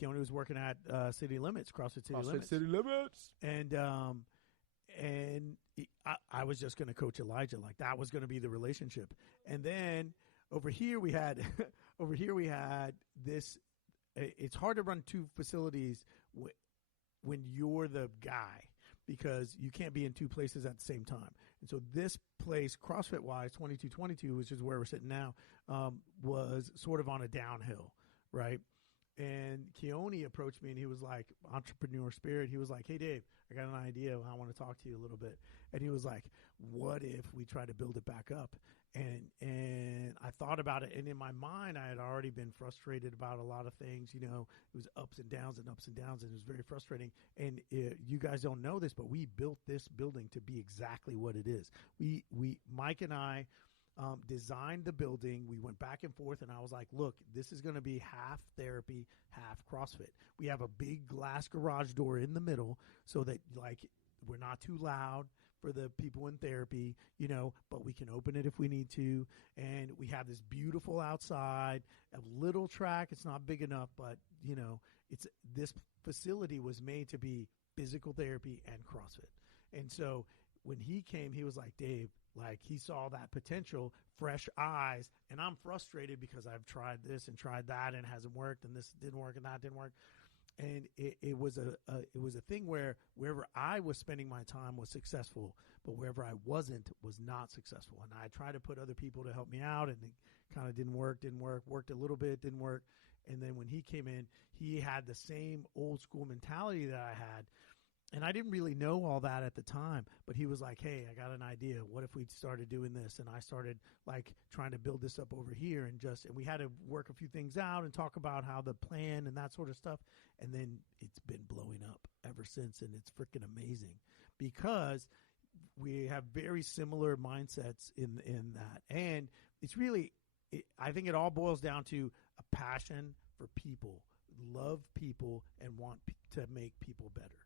Keoni was working at City Limits, CrossFit City Limits, and I was just going to coach Elijah. Like that was going to be the relationship. And then over here we had this. It's hard to run 2 facilities when you're the guy, because you can't be in 2 places at the same time. And so this place, CrossFit wise, 2222, which is where we're sitting now, was sort of on a downhill, right? And Keoni approached me, and he was like, entrepreneur spirit. He was like, "Hey, Dave, I got an idea. I want to talk to you a little bit." And he was like, "What if we try to build it back up?" And I thought about it, and in my mind, I had already been frustrated about a lot of things. You know, it was ups and downs, and it was very frustrating. And you guys don't know this, but we built this building to be exactly what it is. Mike and I designed the building. We went back and forth, and I was like, "Look, this is going to be half therapy, half CrossFit. We have a big glass garage door in the middle so that like we're not too loud for the people in therapy, you know, but we can open it if we need to. And we have this beautiful outside, a little track. It's not big enough, but you know, this facility was made to be physical therapy and CrossFit." And so when he came, he was like, "Dave," like he saw that potential, fresh eyes, and I'm frustrated because I've tried this and tried that and it hasn't worked, and this didn't work and that didn't work. And it was a thing where wherever I was spending my time was successful, but wherever I wasn't was not successful. And I tried to put other people to help me out, and it kind of didn't work, worked a little bit, didn't work. And then when he came in, he had the same old school mentality that I had. And I didn't really know all that at the time, but he was like, "Hey, I got an idea. What if we started doing this?" And I started like trying to build this up over here, and we had to work a few things out and talk about how the plan and that sort of stuff. And then it's been blowing up ever since. And it's freaking amazing because we have very similar mindsets in that. And it's really, I think it all boils down to a passion for people, love people, and want to make people better.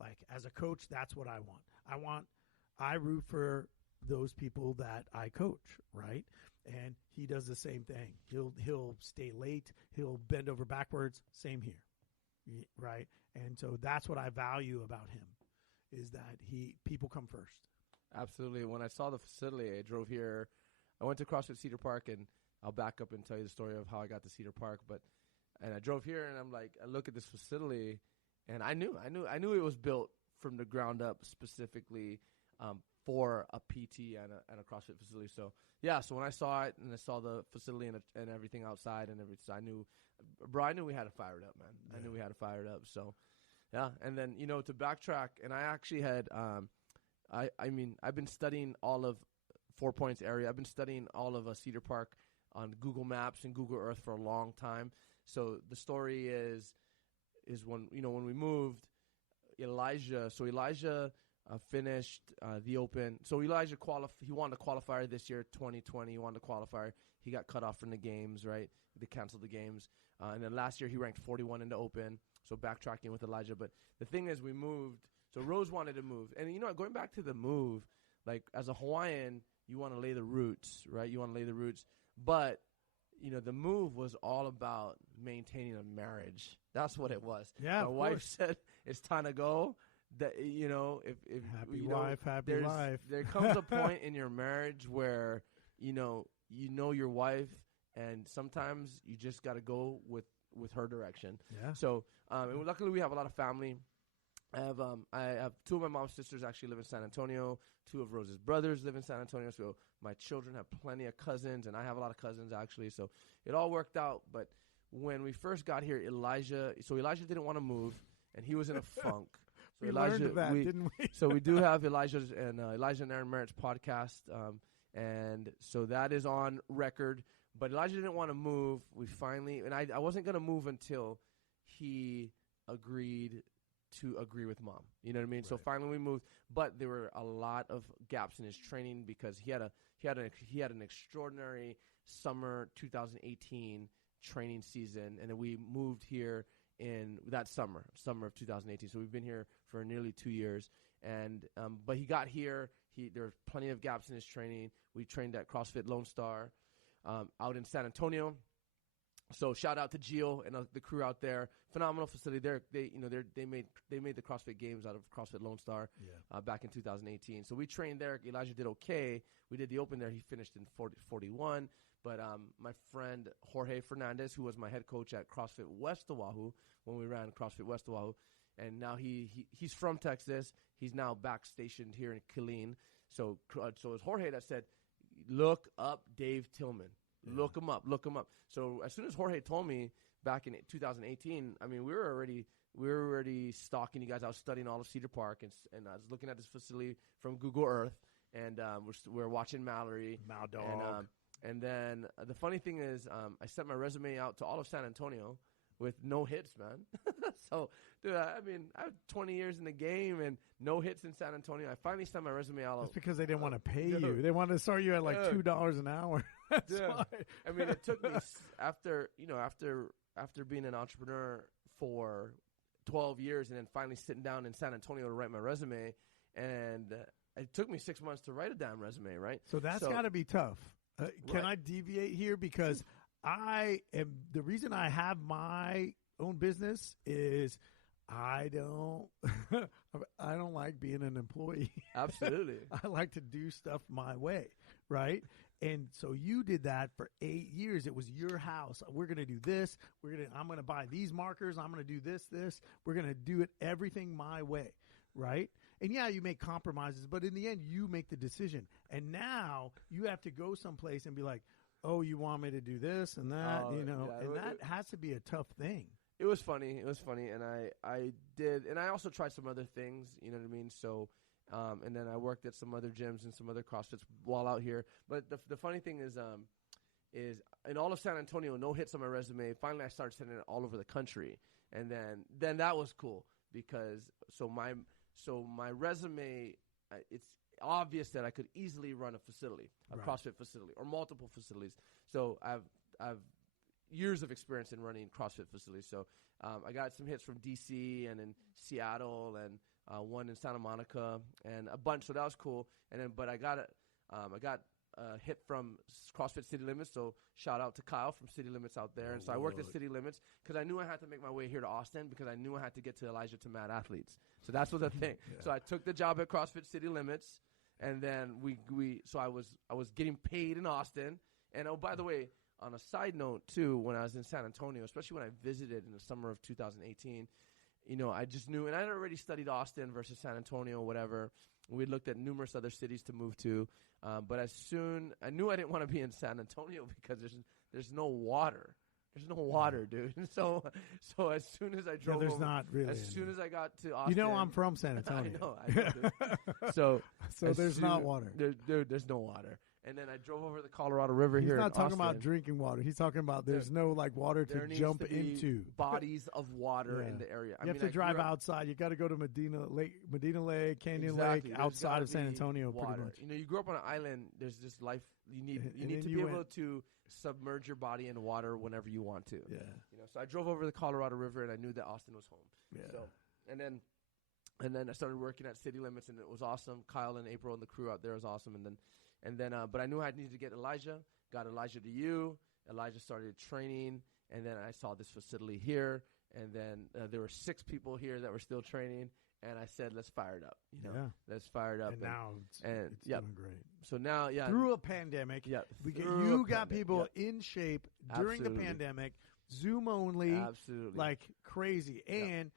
Like as a coach, that's what I want. I root for those people that I coach, right? And he does the same thing. He'll stay late. He'll bend over backwards. Same here, right? And so that's what I value about him, is that people come first. Absolutely. When I saw the facility, I drove here. I went to CrossFit Cedar Park, and I'll back up and tell you the story of how I got to Cedar Park. And I drove here, and I'm like, I look at this facility. And I knew it was built from the ground up specifically for a PT and a CrossFit facility. So yeah, so when I saw it and I saw the facility and everything outside and everything, I knew we had to fire it up, man. Yeah. I knew we had to fire it up. So yeah, and then to backtrack, and I actually had I've been studying all of 4 Points area. I've been studying all of Cedar Park on Google Maps and Google Earth for a long time. So the story is when when we moved, Elijah finished the Open. So Elijah he wanted to qualifier this year, 2020. He wanted to qualifier. He got cut off from the games, right? They canceled the games. And then last year he ranked 41 in the Open. So backtracking with Elijah. But the thing is, we moved. So Rose wanted to move. And, going back to the move, like as a Hawaiian, you want to lay the roots, right? You want to lay the roots. But, the move was all about maintaining a marriage. That's what it was. Yeah, my wife said, it's time to go. That if happy wife, happy life. There comes a point in your marriage where you know your wife, and sometimes you just got to go with her direction. Yeah. So and luckily we have a lot of family. I have two of my mom's sisters actually live in San Antonio. Two of Rose's brothers live in San Antonio. So my children have plenty of cousins, and I have a lot of cousins actually. So it all worked out. But when we first got here, Elijah didn't want to move, and he was in a funk. So we learned that, didn't we? So we do have Elijah and Aaron Merritt's podcast, and so that is on record. But Elijah didn't want to move. We finally, and I wasn't going to move until he agreed to agree with Mom. You know what I mean? Right. So finally we moved, but there were a lot of gaps in his training because he had an extraordinary summer 2018 training season, and then we moved here in that summer of 2018. So we've been here for nearly 2 years, and but he got here. There were plenty of gaps in his training. We trained at CrossFit Lone Star out in San Antonio. So shout out to Gio and the crew out there. Phenomenal facility. They made the CrossFit Games out of CrossFit Lone Star back in 2018. So we trained there. Elijah did okay. We did the Open there. He finished in 41. But my friend Jorge Fernandez, who was my head coach at CrossFit West Oahu when we ran CrossFit West Oahu, and now he's from Texas. He's now back stationed here in Killeen. So it's Jorge that said, look up Dave Tillman. Yeah. Look him up. So as soon as Jorge told me back in 2018, I mean, we were already stalking you guys. I was studying all of Cedar Park, and I was looking at this facility from Google Earth, and we're watching Mallory. Dog. And then the funny thing is, I sent my resume out to all of San Antonio with no hits, man. So, dude, I have 20 years in the game and no hits in San Antonio. I finally sent my resume out. That's because they didn't want to pay you. They wanted to start you at like $2 an hour. That's why. I mean, it took me after being an entrepreneur for 12 years and then finally sitting down in San Antonio to write my resume, and it took me 6 months to write a damn resume, right? So that's got to be tough. Can I deviate here? Because the reason I have my own business is I don't like being an employee. Absolutely. I like to do stuff my way, right? And so you did that for 8 years. It was your house. We're going to do this. I'm going to buy these markers. I'm going to do this. We're going to do it everything my way, right? And yeah, you make compromises, but in the end, you make the decision. And now you have to go someplace and be like, oh, you want me to do this and that, and that has to be a tough thing. It was funny, and I did, and I also tried some other things, you know what I mean? So, and then I worked at some other gyms and some other CrossFits while out here. But the funny thing is in all of San Antonio, no hits on my resume. Finally, I started sending it all over the country, and then that was cool because my resume, it's obvious that I could easily run a facility, a CrossFit facility, or multiple facilities. So I've years of experience in running CrossFit facilities. So I got some hits from DC and in Seattle and one in Santa Monica and a bunch. So that was cool. And then, but I got a hit from CrossFit City Limits. So shout out to Kyle from City Limits out there. And so I worked at City Limits because I knew I had to make my way here to Austin because I knew I had to get to Elijah to MadAthletes. So that's what the thing. Yeah. So I took the job at CrossFit City Limits, and then so I was getting paid in Austin. And oh, by the way, on a side note too, when I was in San Antonio, especially when I visited in the summer of 2018, I just knew, and I had already studied Austin versus San Antonio, whatever. We looked at numerous other cities to move to, but I knew I didn't want to be in San Antonio because there's no water. There's no water, dude. So as soon as I drove, there's not really. As soon as I got to Austin, I'm from San Antonio. I know. So there's not water. There's no water. And then I drove over the Colorado River He's here. not in talking Austin. about drinking water. He's talking about there's no like water There to needs jump to be into. bodies of water Yeah. in the area. You have to drive outside. You got to go to Medina Lake, Canyon Exactly. Lake, There's outside gotta of San be Antonio, water. pretty much. You know, you grew up on an island. There's this life. You And need then to you be went- able to submerge your body in water whenever you want to. Yeah. You know, so I drove over the Colorado River, and I knew that Austin was home. Yeah. So, and then I started working at City Limits, and it was awesome. Kyle and April and the crew out there was awesome. But I knew I needed to get Elijah. Got Elijah to you. Elijah started training, and then I saw this facility here, and then there were 6 people here that were still training, and I said, let's fire it up. You know, let's fire it up. And now it's yeah. doing great. So now, yeah, Through a pandemic, yeah, you got people yeah. in shape during the Absolutely. pandemic, Zoom only, Absolutely, like crazy. Yeah. And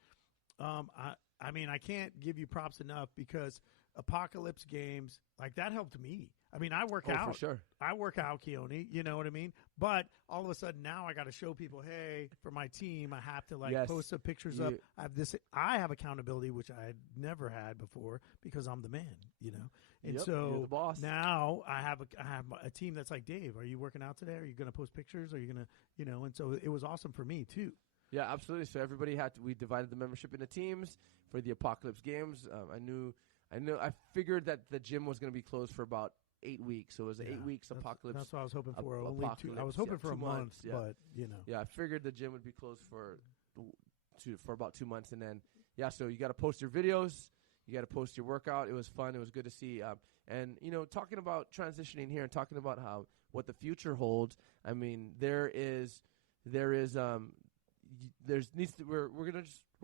I mean, I can't give you props enough because Apocalypse Games, like that helped me. I mean, I work out. for sure. I work out, Keoni. You know what I mean? But all of a sudden now I got to show people, hey, for my team, I have to Yes. post the pictures up. I have accountability, which I had never had before because I'm the man, you know? And Yep, so you're the boss. now I have a team that's like, Dave, are you working out today? Are you going to post pictures? Are you going to, you know? And so it was awesome for me too. Yeah, absolutely. So everybody we divided the membership into teams for the Apocalypse Games. I figured that the gym was going to be closed for about 8 weeks. So it was 8 weeks Apocalypse. That's what I was hoping for. Only 2. Apocalypse, I was hoping yeah, for a 2 month, months, yeah. but you know. Yeah, I figured the gym would be closed for about 2 months, and then so you got to post your videos, you got to post your workout. It was fun. It was good to see. And you know, talking about transitioning here and talking about what the future holds. I mean, we're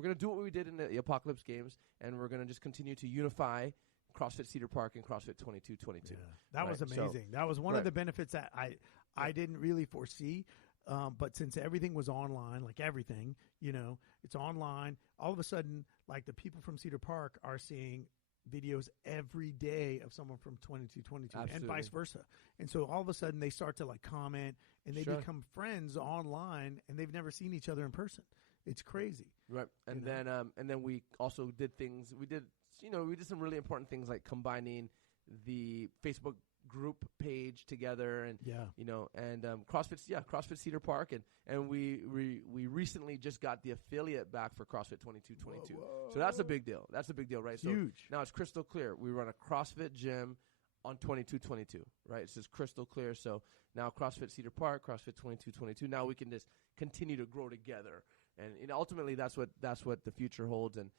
gonna do what we did in the Apocalypse Games, and we're gonna just continue to unify CrossFit Cedar Park and CrossFit 2222. Yeah, that was Right, amazing. so- That was one of right. the benefits that I didn't really foresee. But since everything was online, like everything, you know, it's online. All of a sudden, like the people from Cedar Park are seeing videos every day of someone from 2222 and Absolutely. vice versa. And so all of a sudden they start to like comment and they Sure. become friends online and they've never seen each other in person. It's crazy. Right, and You know? then we also did things. We did some really important things like combining the Facebook group page together, and Yeah. you know, and CrossFit Cedar Park, and we recently just got the affiliate back for CrossFit 2222. So that's a big deal. That's a big deal, right? So Huge. now it's crystal clear. We run a CrossFit gym on 2222, right? It's just crystal clear. So now CrossFit Cedar Park, CrossFit 2222. Now we can just continue to grow together, and you know, ultimately that's what the future holds. And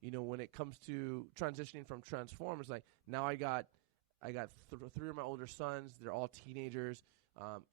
you know, when it comes to transitioning from Transform, it's like now I got 3 of my older sons. They're all teenagers.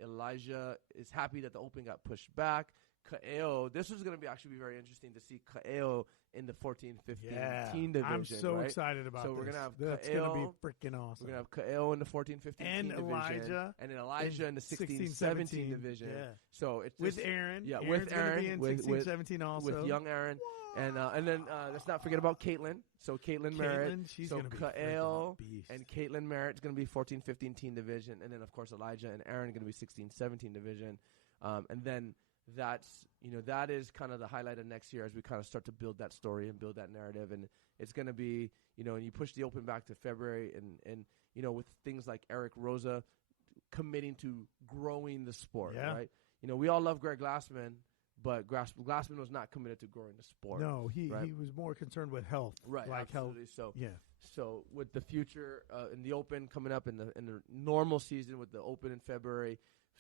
Elijah is happy that the Open got pushed back. Kaeo, this is going to actually be very interesting to see Kaeo in the 14-15 teen division. I'm so right? excited about So this. we're gonna have That's going to be Kaeo. freaking awesome. We're going to have Kaeo in the 14-15 And teen division. Elijah And then Elijah in the 16-17 division. Yeah. So it's With just- Aaron. Yeah, Aaron's with gonna Aaron. be in with 16, 17 also. With young Aaron. And then let's not forget about Caitlin. So Caitlin Merritt. She's So going to be Kael freaking beast. and Caitlin Merritt's going to be 14-15 teen division. And then, of course, Elijah and Aaron going to be 16-17 division. And then that is kind of the highlight of next year as we kind of start to build that story and build that narrative. And it's going to be, you know, and you push the Open back to February and you know, with things like Eric Rosa committing to growing the sport, Yeah. right? You know, we all love Greg Glassman, but Glassman was not committed to growing the sport. No, he right? was more concerned with health. Right, Like absolutely. health. So Yeah. So with the future in the Open coming up in the normal season with the Open in February,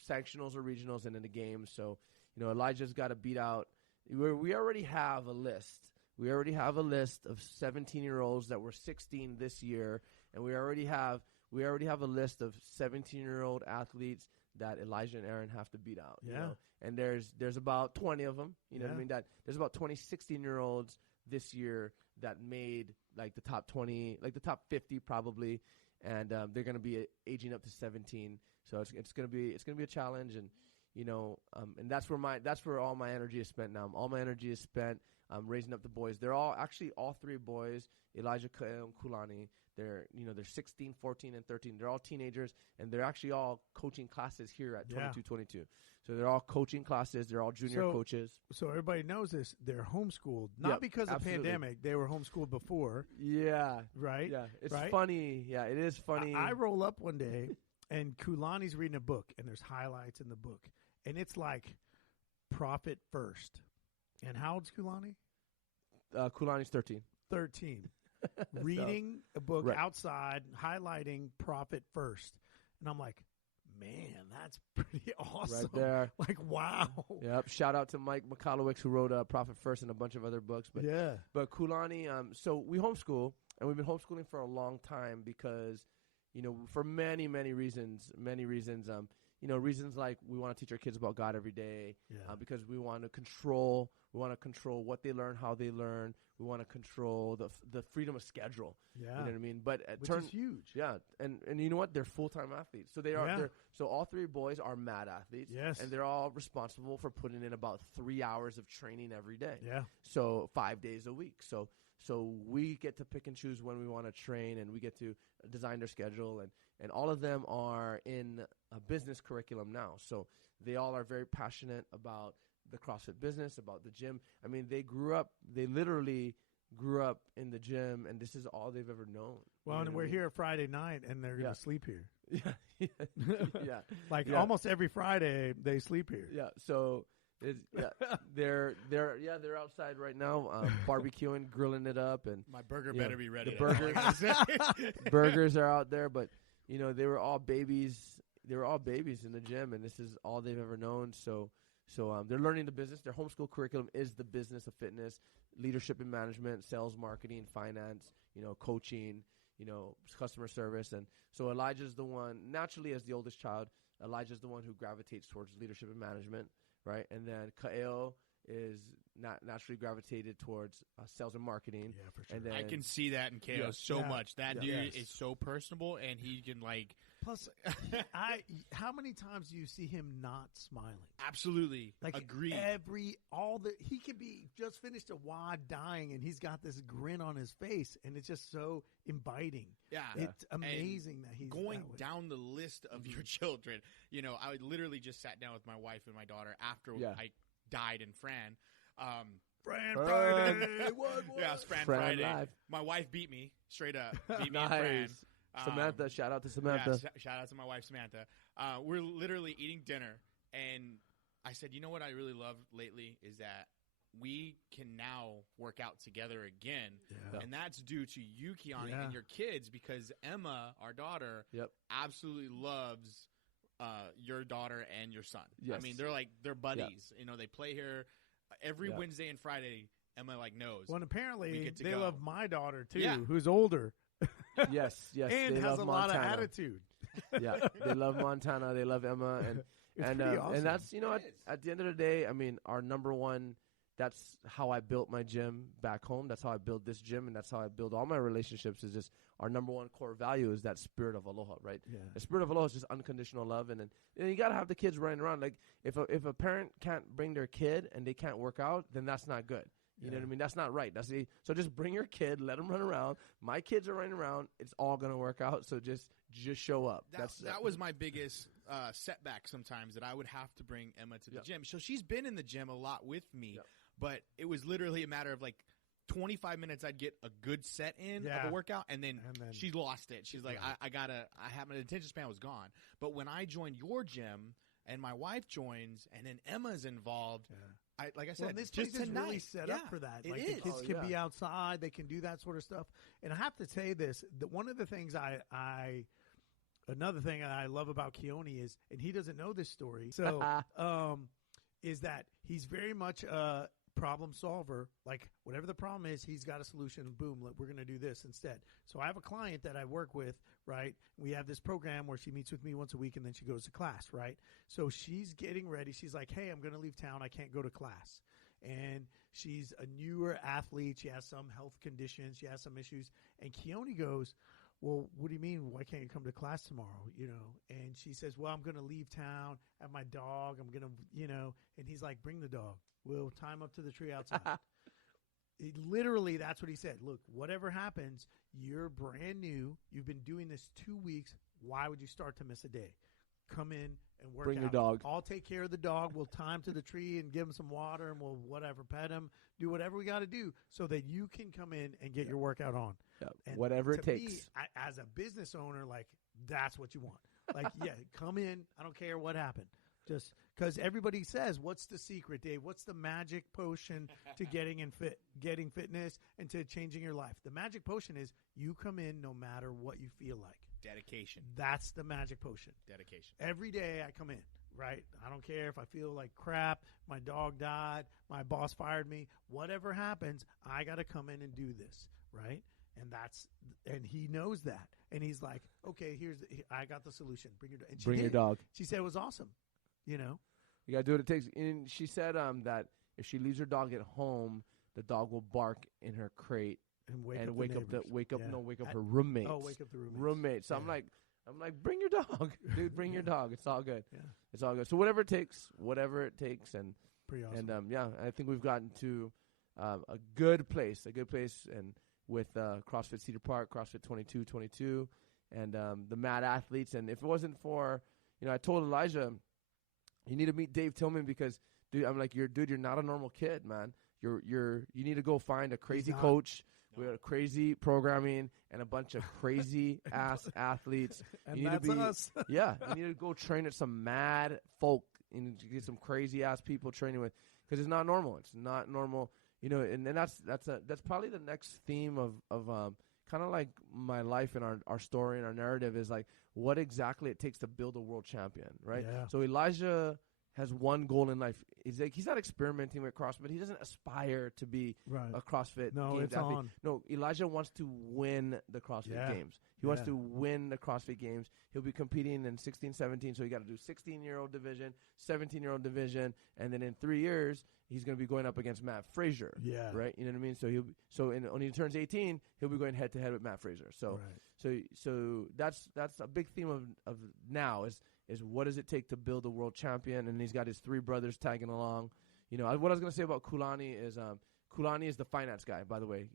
sanctionals or regionals, and in the games. So you know, Elijah's got to beat out. We already have a list. We already have a list of 17-year-olds that were 16 this year, and we already have a list of 17-year-old athletes that Elijah and Aaron have to beat out. Yeah. You know? And there's about 20 of them. You know what I Yeah. mean? That there's about 20 16-year-olds this year that made like the top 20, like the top 50 probably, and they're going to be aging up to 17. So it's going to be a challenge, and you know, and that's where all my energy is spent now. All my energy is spent raising up the boys. They're all three boys, Elijah, Kael, and Kulani. They're 16, 14, and 13. They're all teenagers, and they're actually all coaching classes here at 2222. So they're all coaching classes. They're all junior coaches. So everybody knows this. They're homeschooled, not because of pandemic. They were homeschooled before. Yeah. Right? Yeah. It's funny. Yeah, it is funny. I roll up one day, and Kulani's reading a book, and there's highlights in the book. And it's like profit first. And how old's Kulani? Kulani's 13. 13. Reading a book outside, highlighting profit first. And I'm like, man, that's pretty awesome. Right there. Like, wow. Yep. Shout out to Mike McCallowicz, who wrote Profit First and a bunch of other books. But Kulani, so we homeschool, and we've been homeschooling for a long time because, for many, many reasons, reasons like we want to teach our kids about God every day, because we want to control what they learn, how they learn. We want to control the freedom of schedule. Yeah. You know what I mean? But which is huge. Yeah. And you know what? They're full-time athletes. So they are, so all three boys are MadAthletes. Yes. And they're all responsible for putting in about 3 hours of training every day. Yeah. So 5 days a week. So we get to pick and choose when we want to train, and we get to design their schedule, and all of them are in a business curriculum now. So they all are very passionate about the CrossFit business, about the gym. I mean, they literally grew up in the gym, and this is all they've ever known. Well, and we're here Friday night, and they're going to sleep here. Yeah. Like almost every Friday, they sleep here. Yeah. So they're outside right now, barbecuing, grilling it up, and my burger better be ready. The burgers are out there, but they were all babies. They were all babies in the gym, and this is all they've ever known. So they're learning the business. Their homeschool curriculum is the business of fitness, leadership and management, sales, marketing, finance, coaching, customer service. And so Elijah's the one, naturally as the oldest child, Elijah's the one who gravitates towards leadership and management, right? And then Kael is naturally gravitated towards sales and marketing. Yeah, for sure. And then, I can see that in Kael so much. That dude is so personable, and he can Plus, how many times do you see him not smiling? Absolutely, agree. He could be just finished a WOD dying, and he's got this grin on his face, and it's just so inviting. Yeah, it's amazing that he's going down the list of your children. I literally just sat down with my wife and my daughter after I died in Fran. Fran Friday. Yeah, it's Fran Friday. Live. My wife beat me straight up. Beat me in Fran. Samantha, shout out to Samantha. Yeah, shout out to my wife Samantha. We're literally eating dinner, and I said, you know what I really love lately is that we can now work out together again, and that's due to you, Keoni, and your kids, because Emma, our daughter, absolutely loves your daughter and your son. Yes. I mean, they're buddies. They play here every Wednesday and Friday. Emma knows. Well, and apparently they go. love my daughter too, who's older. Yes, and they has love a lot Montana. of attitude. Yeah, they love Montana. They love Emma, and awesome. And that's at the end of the day, I mean, our number one. That's how I built my gym back home. That's how I built this gym, and that's how I build all my relationships. Is just our number one core value is that spirit of aloha, right? Yeah. The spirit of aloha is just unconditional love, and you got to have the kids running around. Like if a parent can't bring their kid and they can't work out, then that's not good. You know what I mean? That's not right. So just bring your kid, let them run around. My kids are running around. It's all gonna work out. So just show up. That was my biggest setback sometimes, that I would have to bring Emma to the gym. So she's been in the gym a lot with me, but it was literally a matter of 25 minutes. I'd get a good set in of a workout, and then she lost it. She's like, I my attention span was gone. But when I joined your gym and my wife joins, and then Emma's involved. Like I said, this place is really set up for that. The kids can be outside; they can do that sort of stuff. And I have to say this: one of the things another thing I love about Keoni is, and he doesn't know this story, so is that he's very much a problem solver. Like whatever the problem is, he's got a solution. Boom, we're going to do this instead. So I have a client that I work with. Right, we have this program where she meets with me once a week, and then she goes to class. Right, so she's getting ready. She's like, "Hey, I'm going to leave town. I can't go to class." And she's a newer athlete. She has some health conditions. She has some issues. And Keoni goes, "Well, what do you mean? Why can't you come to class tomorrow?" And she says, "Well, I'm going to leave town. I have my dog. I'm going to, And he's like, "Bring the dog. We'll tie him up to the tree outside." literally, that's what he said. Look, whatever happens, you're brand new. You've been doing this 2 weeks. Why would you start to miss a day? Come in and work Bring out. your dog. I'll take care of the dog. We'll tie him to the tree and give him some water, and we'll whatever, pet him, do whatever we got to do so that you can come in and get your workout on. And whatever it takes. Me, as a business owner, like, that's what you want. Like, yeah, come in. I don't care what happened. Just because everybody says, what's the secret, Dave? What's the magic potion to getting fitness and to changing your life? The magic potion is you come in no matter what you feel like. Dedication. That's the magic potion. Dedication. Every day I come in, right? I don't care if I feel like crap, my dog died, my boss fired me, whatever happens, I got to come in and do this, right? And he knows that. And he's like, okay, I got the solution. Bring your dog. And Bring your dog. She said it was awesome. You know? You got to do what it takes. And she said that if she leaves her dog at home, the dog will bark in her crate and wake up her roommates. Oh, wake up the roommates. So I'm like, bring your dog, dude. Bring your dog. It's all good. Yeah. It's all good. So whatever it takes, and pretty awesome. And I think we've gotten to a good place, and with CrossFit Cedar Park, CrossFit 22, and the MadAthletes. And if it wasn't for, I told Elijah, you need to meet Dave Tillman because, dude, I'm like, you're not a normal kid, man. You need to go find a crazy coach. We got crazy programming and a bunch of crazy ass athletes. And you need that's us. Yeah, you need to go train with some mad folk and get some crazy ass people training with, because it's not normal. It's not normal, And that's probably the next theme of kind of like my life and our story and our narrative is like what exactly it takes to build a world champion, right? Yeah. So Elijah has one goal in life. He's not experimenting with CrossFit. He doesn't aspire to be a CrossFit Games athlete. On. No, Elijah wants to win the CrossFit Games. He wants to win the CrossFit Games. He'll be competing in 16, 17, so he got to do 16-year-old division, 17-year-old division, and then in 3 years, he's going to be going up against Matt Frazier. Yeah. Right? You know what I mean? So when he turns 18, he'll be going head-to-head with Matt Frazier. So that's a big theme of now is what does it take to build a world champion? And he's got his 3 brothers tagging along. What I was going to say about Kulani is the finance guy, by the way.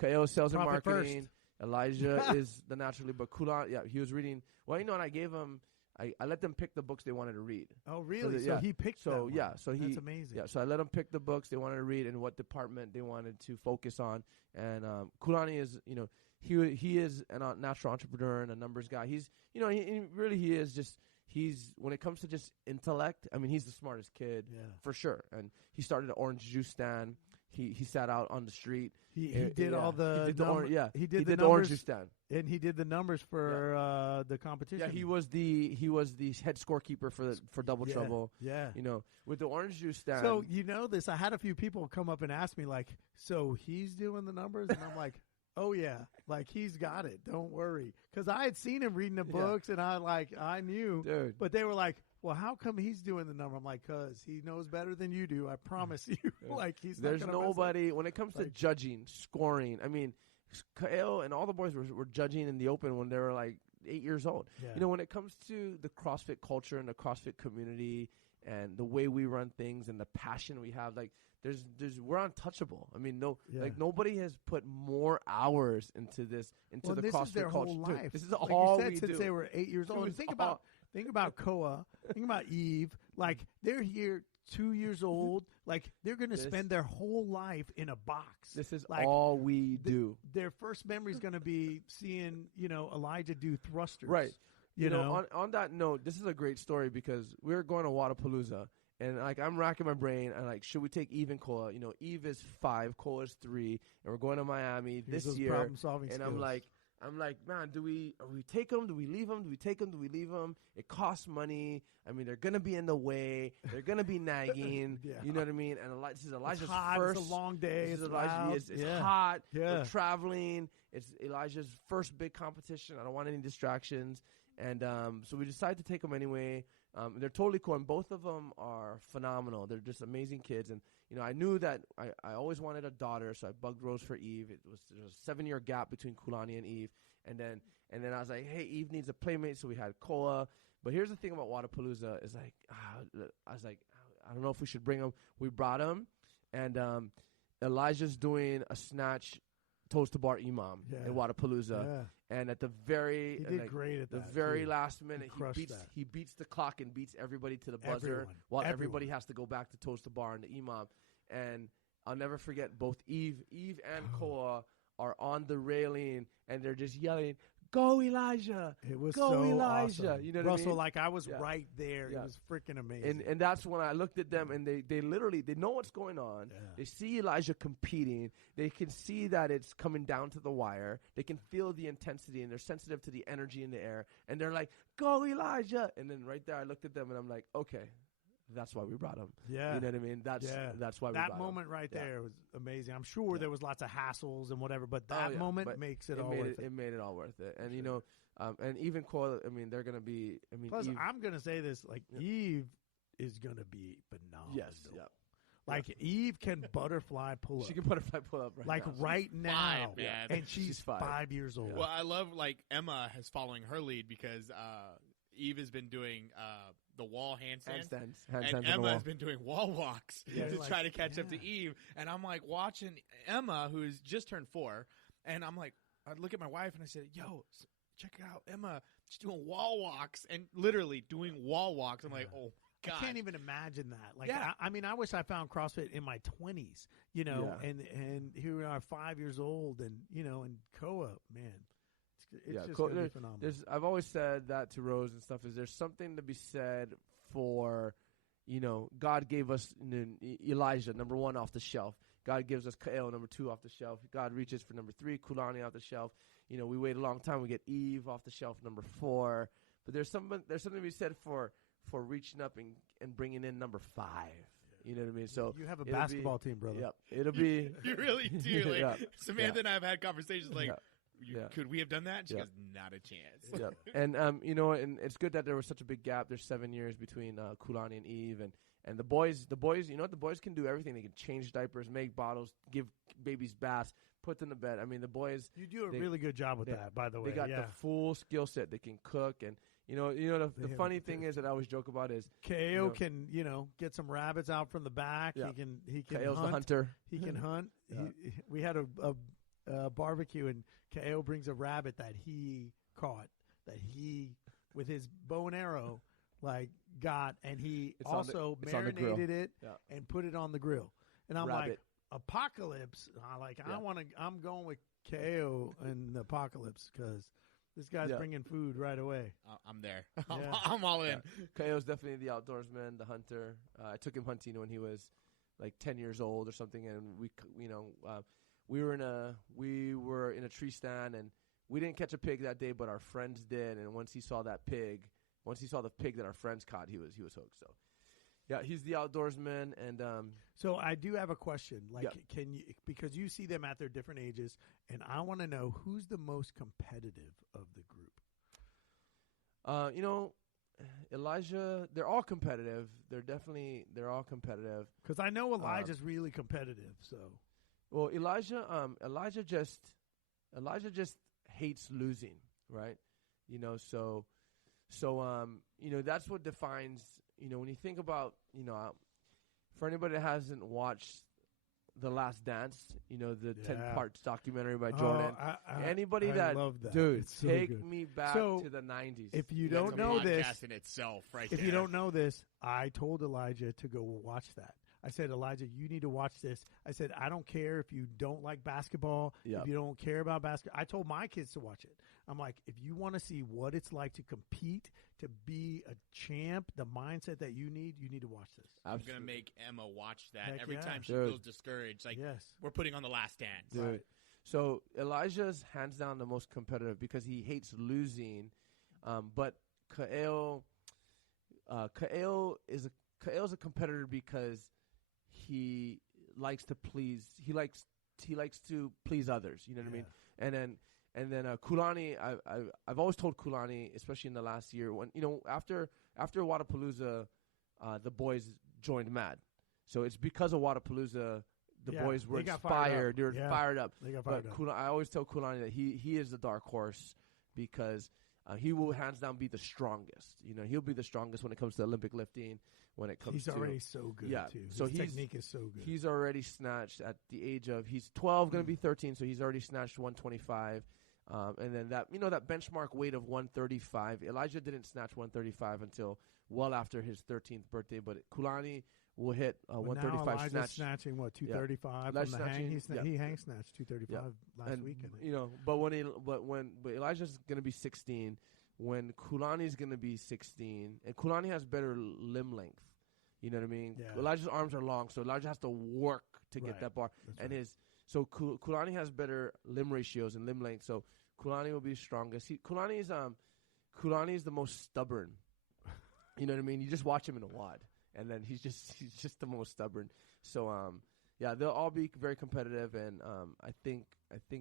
Kaeo sells and marketing. First. Elijah is the naturally, but Kulani, he was reading. Well, and I gave him, I let them pick the books they wanted to read. Oh, really? So he picked that one. So that's amazing. Yeah, so I let them pick the books they wanted to read and what department they wanted to focus on. And Kulani is, he is a natural entrepreneur and a numbers guy. He's, he is just, when it comes to just intellect, I mean, he's the smartest kid for sure. And he started an orange juice stand. He sat out on the street. He did all the he did the numbers, orange juice stand, and he did the numbers for the competition. Yeah, he was the head scorekeeper for Double Trouble. Yeah, with the orange juice stand. So this, I had a few people come up and ask me like, so he's doing the numbers, and I'm like, oh yeah, like he's got it. Don't worry, because I had seen him reading the books, and I knew. Dude. But they were like, well, how come he's doing the number? I'm like, because he knows better than you do. I promise you. Like he's. There's nobody when it comes to judging, scoring. I mean, Kaeo and all the boys were judging in the open when they were like 8 years old. Yeah. When it comes to the CrossFit culture and the CrossFit community and the way we run things and the passion we have, like we're untouchable. I mean, like nobody has put more hours into the CrossFit this is their culture. whole life. Dude, this is like all you said, we since do. They were 8 years old. And think about Koa. Think about Eve. Like they're here 2 years old. Like they're going to spend their whole life in a box. This is like, all we do. Their first memory is going to be seeing, Elijah do thrusters. Right. You know. On that note, this is a great story because we were going to Wadapalooza. And like I'm racking my brain, and like, should we take Eve and Koa? Eve is 5, Koa is 3, and we're going to Miami this year. Problem-solving skills. I'm like, man, do we take them? Do we leave them? Do we take them? Do we leave them? It costs money. I mean, they're gonna be in the way. They're gonna be nagging. You know what I mean? And this is Elijah's it's hot, first. It's a long day. It's loud. hot. Yeah. We're traveling. It's Elijah's first big competition. I don't want any distractions. And so we decided to take them anyway. They're totally cool, and both of them are phenomenal. They're just amazing kids. And, I knew that I always wanted a daughter, so I bugged Rose for Eve. There was a 7-year gap between Kulani and Eve. And then I was like, hey, Eve needs a playmate, so we had Koa. But here's the thing about Wadapalooza is like, I was like, I don't know if we should bring them. We brought them, and Elijah's doing a snatch toes to bar imam in Wadapalooza, and at the very he did great at the that, very too. last minute He he beats the clock and beats everybody to the buzzer while everybody has to go back to toes to bar and the imam. And I'll never forget both Eve and Koa are on the railing and they're just yelling, "Go Elijah! It was Go so Elijah!" awesome. You know what I mean? Russell, like I was right there. Yeah. It was freaking amazing. And that's when I looked at them, and they literally, they know what's going on. Yeah. They see Elijah competing. They can see that it's coming down to the wire. They can feel the intensity, and they're sensitive to the energy in the air. And they're like, "Go Elijah!" And then right there, I looked at them, and I'm like, okay, that's why we brought him. Yeah. You know what I mean? That's why we brought him. That moment right there was amazing. I'm sure there was lots of hassles and whatever, but that moment makes it all worth it. It made it all worth it. And, you know, and even Cole, I mean, they're going to be, I mean, plus, Eve, I'm going to say this, like, Eve is going to be phenomenal. yes, yeah. Like, Eve can butterfly pull up. She can butterfly pull up right now. Right now. 5, man. And she's 5 years old. Well, I love, like, Emma is following her lead because Eve has been doing the wall handstands. And Emma has been doing wall walks to try to catch up to Eve. And I'm like watching Emma, who's just turned 4, and I'm like, I look at my wife and I said, "Yo, check out Emma. She's doing wall walks and literally doing wall walks." I'm like, oh God. I can't even imagine that. Like, I mean, I wish I found CrossFit in my 20s, you know, and here we are 5 years old, and, you know, and Koa, man. It's just going to be phenomenal. I've always said that to Rose and stuff, is there's something to be said for, you know, God gave us Elijah, number 1 off the shelf. God gives us Kael, number 2 off the shelf. God reaches for number 3, Kulani off the shelf. You know, we wait a long time. We get Eve off the shelf, number 4. But there's something to be said for reaching up and bringing in number 5. You know what I mean? So you have a basketball team, brother. Yep. It'll be. You really do. Like, Samantha and I have had conversations like, could we have done that? And she goes, not a chance. Yep. And you know, and it's good that there was such a big gap. There's 7 years between Kulani and Eve, and the boys. You know what? The boys can do everything. They can change diapers, make bottles, give babies baths, put them to bed. I mean, the boys. You do a really good job with that, by the way. They got the full skill set. They can cook, and you know. The funny thing is that I always joke about is KO can get some rabbits out from the back. Yeah. He can KO's hunt. the hunter. He can hunt. Yeah. We had a barbecue, and KO brings a rabbit that he caught, that he with his bow and arrow got, and he also marinated it and put it on the grill. And I'm like, apocalypse. I'm going with KO and the apocalypse because this guy's bringing food right away. I'm there. I'm all in. KO's definitely the outdoorsman, the hunter. I took him hunting when he was like 10 years old or something, and we were in a tree stand, and we didn't catch a pig that day, but our friends did. And once he saw the pig that our friends caught, he was hooked. So, yeah, he's the outdoorsman. And so I do have a question. Can you, because you see them at their different ages, and I want to know who's the most competitive of the group. You know, Elijah, they're all competitive. They're all competitive. Because I know Elijah's really competitive. So. Well, Elijah just hates losing, right? You know, so you know, that's what defines, you know, when you think about, you know, for anybody that hasn't watched The Last Dance, you know, the 10 parts documentary by Jordan. Anybody I love that. Dude, so take good. me back to the 90s. If you don't know this, in itself, right if you don't know this, I told Elijah to go watch that. I said, Elijah, you need to watch this. I said, I don't care if you don't like basketball, if you don't care about basketball. I told my kids to watch it. I'm like, if you want to see what it's like to compete, to be a champ, the mindset that you need to watch this. I'm going to make Emma watch that. Heck every yeah. time she feels discouraged. Like, we're putting on The Last Dance. Dude. Right. So Elijah's hands down the most competitive because he hates losing. But Kael is a competitor because he likes to please. He likes to please others. You know what I mean? And then Kulani, I've always told Kulani, especially in the last year, when, you know, after Wadapalooza, the boys joined Mad. So it's because of Wadapalooza, the boys were inspired. They were fired up. They got fired up. I always tell Kulani that he is the dark horse because he will hands down be the strongest. He'll be the strongest when it comes to Olympic lifting. When it comes he's to already so good too. So His technique is so good. He's already snatched at the age of he's 12, going to be 13. So he's already snatched 125. And then that benchmark weight of 135. Elijah didn't snatch 135 until well after his 13th birthday, but Kulani will hit 135 now Elijah's snatch. snatching 235 from the hang. He hang snatched 235 last week. But Elijah's going to be 16. When Kulani's going to be 16, and Kulani has better limb length. You know what I mean? Yeah. Elijah's arms are long, so Elijah has to work to get that bar. That's right. So Kulani has better limb ratios and limb length, so Kulani will be strongest. Kulani is the most stubborn. You know what I mean? You just watch him in a WOD, and then he's just the most stubborn. So they'll all be very competitive, and I think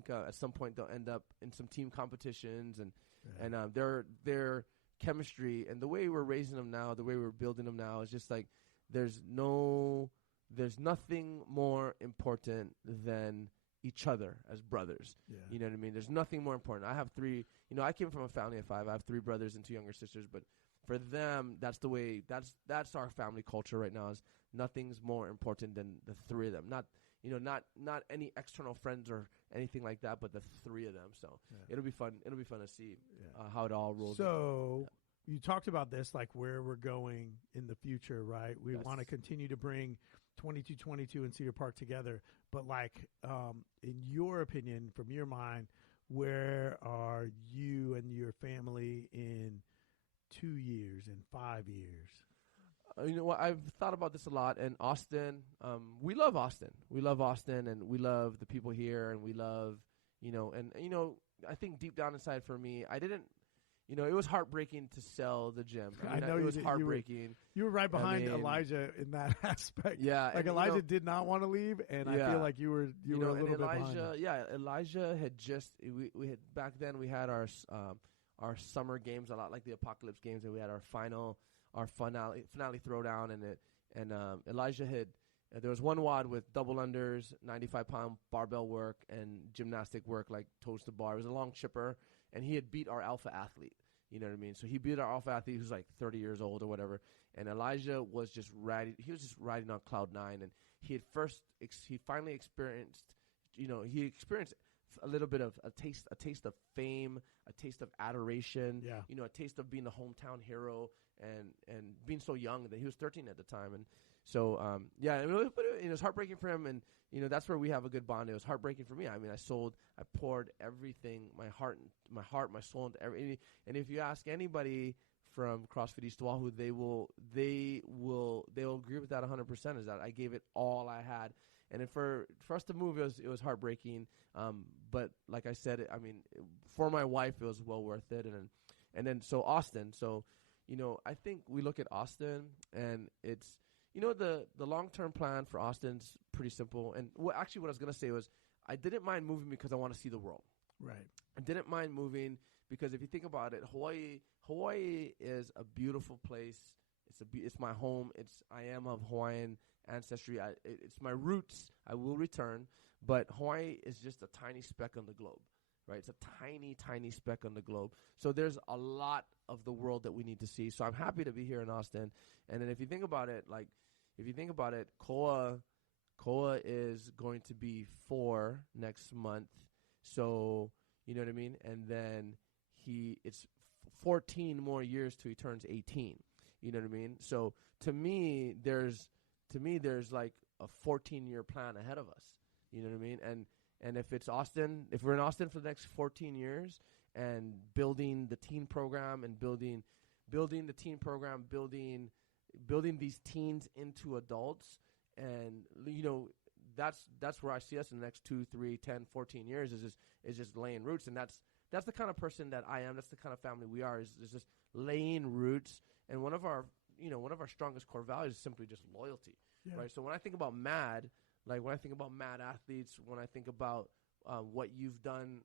at some point they'll end up in some team competitions, and their chemistry and the way we're raising them now, the way we're building them now is just like there's nothing more important than each other as brothers. Yeah. You know what I mean? There's nothing more important. I have 3. I came from a family of 5. I have 3 brothers and 2 younger sisters, but for them, that's the way. That's our family culture right now. Is nothing's more important than the 3 of them. Not any external friends or anything like that, but the 3 of them. So it'll be fun. It'll be fun to see how it all rolls. So you talked about this, like where we're going in the future, right? We want to continue to bring 2222 and Cedar Park together, but like in your opinion, from your mind, where are you and your family in 2 years, in 5 years? You know what? I've thought about this a lot. And Austin, we love Austin. We love Austin, and we love the people here, and we love, I think deep down inside for me, I didn't, it was heartbreaking to sell the gym. I know it was heartrbreaking. You were right behind Elijah in that aspect. Yeah. Like Elijah did not want to leave, and I feel like you were a little bit behind. Elijah had just, we had, back then we had our summer games, a lot like the Apocalypse games, and we had our finale throwdown, and Elijah had there was one WOD with double unders, 95-pound barbell work, and gymnastic work like toes to bar. It was a long chipper, and he had beat our alpha athlete. You know what I mean? So he beat our alpha athlete who's like 30 years old or whatever, and Elijah was just riding. He was just riding on cloud 9, and he finally experienced. He experienced a little bit of a taste of fame, a taste of adoration. Yeah. A taste of being the hometown hero. And being so young that he was 13 at the time, and so it was heartbreaking for him, and that's where we have a good bond. It was heartbreaking for me. I mean, I poured everything, my heart, my soul into everything. And if you ask anybody from CrossFit East Oahu, they will agree with that 100%. Is that I gave it all I had, and then for us to move, it was heartbreaking. But like I said, for my wife, it was well worth it, and then so Austin, so. I think we look at Austin, and it's, the long-term plan for Austin's pretty simple. And what I was going to say was I didn't mind moving because I want to see the world. Right. I didn't mind moving because if you think about it, Hawaii is a beautiful place. It's my home. I am of Hawaiian ancestry. It's my roots. I will return. But Hawaii is just a tiny speck on the globe. Right, it's a tiny, tiny speck on the globe. So there's a lot of the world that we need to see. So I'm happy to be here in Austin. And then if you think about it, Koa is going to be 4 next month. So you know what I mean. And then it's 14 more years till he turns 18. You know what I mean. So to me, there's like a 14-year plan ahead of us. You know what I mean. And if it's Austin, if we're in Austin for the next 14 years and building the teen program and building the teen program, building these teens into adults, and that's where I see us in the next 2, 3, 10, 14 years is just laying roots, and that's the kind of person that I am. That's the kind of family we are. Is just laying roots, and one of our strongest core values is simply just loyalty, right? So when I think about when I think about MadAthletes, when I think about what you've done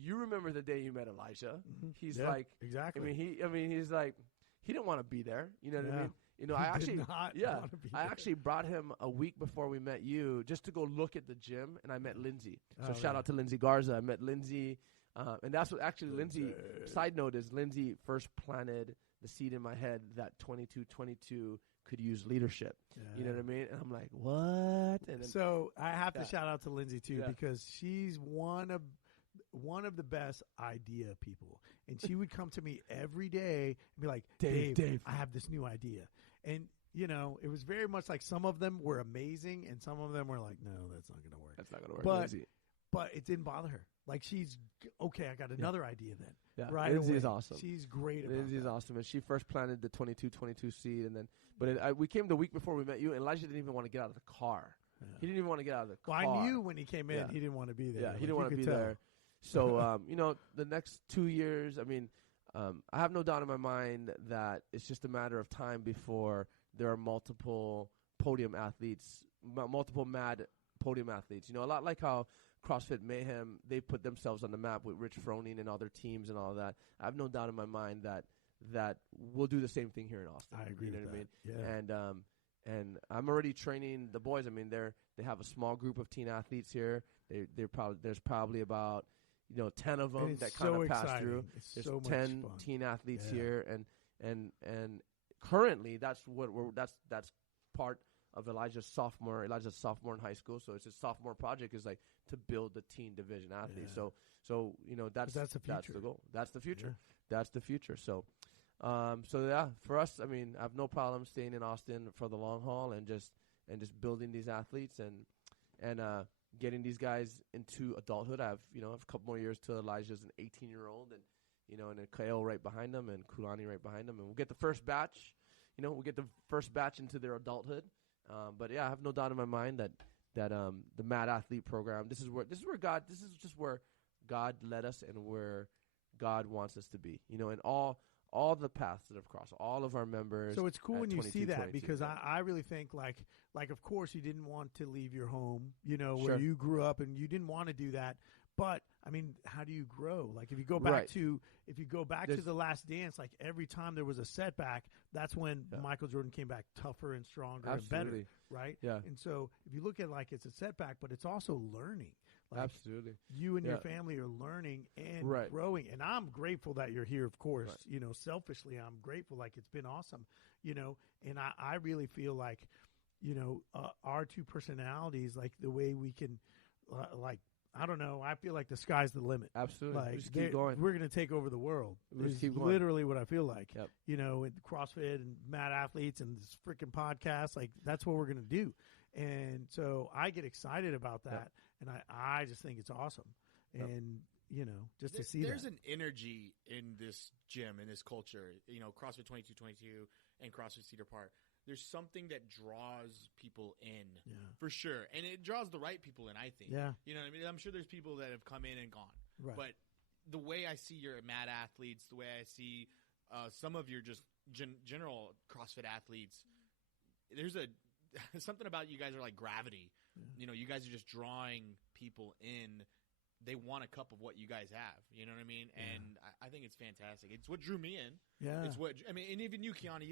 you remember the day you met Elijah. Mm-hmm. He's exactly. He's like, he didn't want to be there. You know what I mean? I actually brought him a week before we met you just to go look at the gym, and I met Lindsay. So shout out to Lindsay Garza. I met Lindsay And that's what actually Lindsay, side note is Lindsay first planted the seed in my head that 22 could use leadership. Yeah. You know what I mean? And I'm like, what? And then, So I have to shout out to Lindsay too, because she's one of the best idea people. And she would come to me every day and be like, Dave, I have this new idea. And, it was very much like some of them were amazing and some of them were like, no, that's not going to work. That's not going to work, Lindsay. But it didn't bother her. Like she's, okay, I got another idea then. Yeah, right Lindsay away. is awesome. She's great about Lindsay is that. awesome. And she first planted the 22 seed. And then, we came the week before we met you, and Elijah didn't even want to get out of the car. Yeah. He didn't even want to get out of the car. Well, I knew when he came in, he didn't want to be there. Yeah, he didn't want to be there. So, the next 2 years, I have no doubt in my mind that it's just a matter of time before there are multiple podium athletes, multiple mad podium athletes. A lot like how CrossFit Mayhem, they put themselves on the map with Rich Froning and other teams and all that. I have no doubt in my mind that we'll do the same thing here in Austin. I agree with what that. I mean? Yeah. And I'm already training the boys. They have a small group of teen athletes here. There's probably about 10 of them that kind of pass through. There's so 10 teen athletes here, and currently that's part of Elijah's sophomore in high school. So it's his sophomore project is like to build the teen division athletes. Yeah. So that's the future. That's the goal. That's the future. Yeah. That's the future. So for us, I have no problem staying in Austin for the long haul and just building these athletes and getting these guys into adulthood. I have a couple more years till Elijah's an 18-year-old and then Kael right behind him and Kulani right behind him, and we'll get the first batch. We'll get the first batch into their adulthood. But I have no doubt in my mind that the MadAthlete program, this is just where God led us and where God wants us to be. And all the paths that have crossed, all of our members. So it's cool when you see that because I really think like of course you didn't want to leave your home, where you grew up and you didn't want to do that. But how do you grow? Like if you go back to the Last Dance, like every time there was a setback, that's when Michael Jordan came back tougher and stronger and better, right? Yeah. And so if you look at like it's a setback, but it's also learning. Like absolutely. You and your family are learning and growing. And I'm grateful that you're here, of course. Right. Selfishly, I'm grateful. Like it's been awesome, and I really feel like, our two personalities, like the way we can, I don't know. I feel like the sky's the limit. Absolutely. Like just keep going. We're going to take over the world. Just keep going. Literally what I feel like. Yep. With CrossFit and MadAthletes and this freaking podcast, like that's what we're going to do. And so I get excited about that, and I just think it's awesome. And just to see there's an energy in this gym, in this culture. CrossFit 2222 and CrossFit Cedar Park. There's something that draws people in, for sure. And it draws the right people in, I think. Yeah. You know what I mean? I'm sure there's people that have come in and gone. Right. But the way I see your MadAthletes, the way I see some of your just general CrossFit athletes, there's something about you guys are like gravity. Yeah. You guys are just drawing people in. They want a cup of what you guys have. You know what I mean? Yeah. And I think it's fantastic. It's what drew me in. Yeah. It's what and even you, Keoni,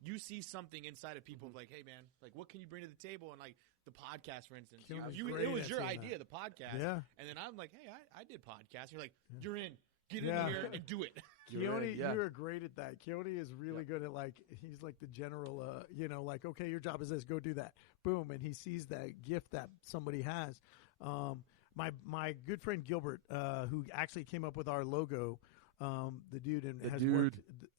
you see something inside of people like, hey, man, like, what can you bring to the table? And, like, the podcast, for instance. It was your idea, the podcast. Yeah. And then I'm like, hey, I did podcasts. You're like, you're in. Get in here and do it. Keoni, you're great at that. Keoni is really good at, like, he's like the general, like, okay, your job is this. Go do that. Boom. And he sees that gift that somebody has. My good friend Gilbert, who actually came up with our logo, the dude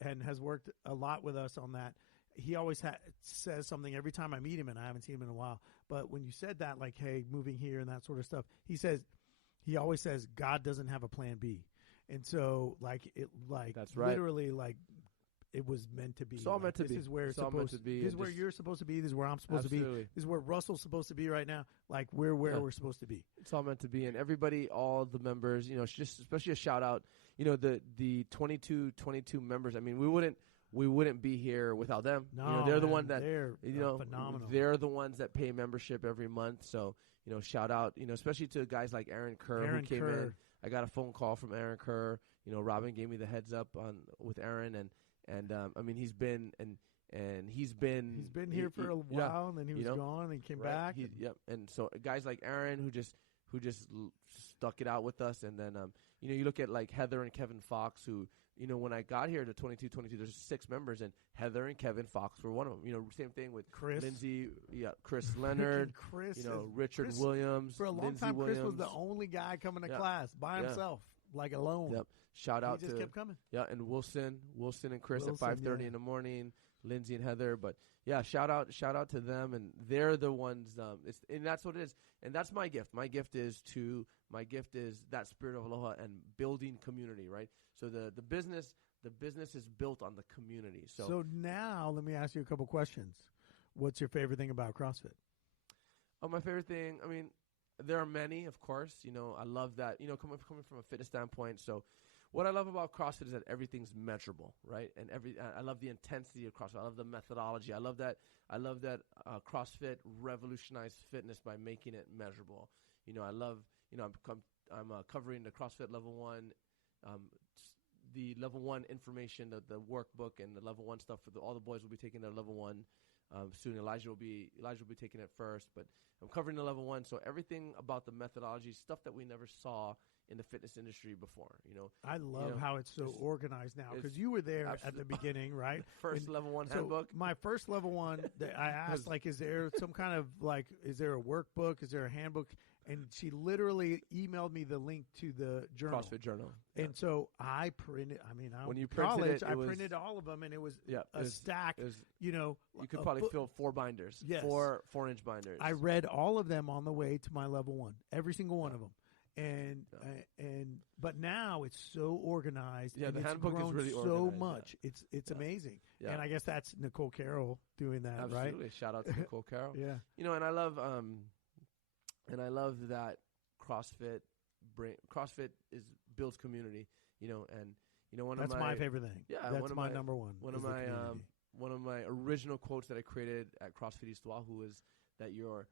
has worked a lot with us on that. He always says something every time I meet him, and I haven't seen him in a while. But when you said that, like, hey, moving here and that sort of stuff, he always says God doesn't have a plan B. And so, that's right. Literally, like, it was meant to be. It's all meant to be. This is where it's supposed to be. This is where you're supposed to be. This is where I'm supposed to be. This is where Russell's supposed to be right now. Like, we're where we're supposed to be. It's all meant to be. And everybody, all the members, just especially a shout out, the 22 members. We wouldn't be here without them. No, they're the one that they're phenomenal. They're the ones that pay membership every month. So shout out, especially to guys like Aaron Kerr who came in. I got a phone call from Aaron Kerr. Robin gave me the heads up with Aaron, and he's been here for a while, and then he was gone and came back. And so guys like Aaron who just who just stuck it out with us. And then, you look at like Heather and Kevin Fox, who, when I got here to 22, there's 6 members, and Heather and Kevin Fox were one of them. Same thing with Chris. Lindsay, Chris Leonard, Richard Williams. For a long Lindsay time, Williams. Chris was the only guy coming to class by himself, like alone. Yep. Shout out he just to kept coming. Yeah, and Wilson and Chris at 5:30 in the morning. Lindsay and Heather, but yeah, shout out to them, and they're the ones. And that's what it is, and that's my gift. My gift is that spirit of aloha and building community, right? So the business is built on the community. So now let me ask you a couple questions. What's your favorite thing about CrossFit? Oh, my favorite thing. I mean, there are many, of course. I love that. Coming from a fitness standpoint, so. What I love about CrossFit is that everything's measurable, right? And I love the intensity of CrossFit. I love the methodology. I love that CrossFit revolutionized fitness by making it measurable. I'm covering the CrossFit level 1, the level 1 information, the workbook, and the level 1 stuff for all the boys will be taking their level 1 soon. Elijah will be taking it first, but I'm covering the level 1. So everything about the methodology, stuff that we never saw in the fitness industry before. I love how it's so organized now, because you were there at the beginning, right? First level 1 handbook. My first level 1 that I asked, is there some kind of is there a workbook? Is there a handbook? And she literally emailed me the link to the journal. CrossFit journal. And so I printed, when you printed I printed all of them, and it was stack, you could probably fill 4 binders, yes. 4-inch binders. I read all of them on the way to my level 1, every single one of them. But now it's so organized. Yeah, and the it's handbook grown is really so organized. much. It's amazing. Yeah. And I guess that's Nicole Carroll doing that, Absolutely. right? Shout out to Nicole Carroll. Yeah. And I love that CrossFit builds community. That's my favorite thing. Yeah, that's my number one. One of my original quotes that I created at CrossFit East Oahu is that your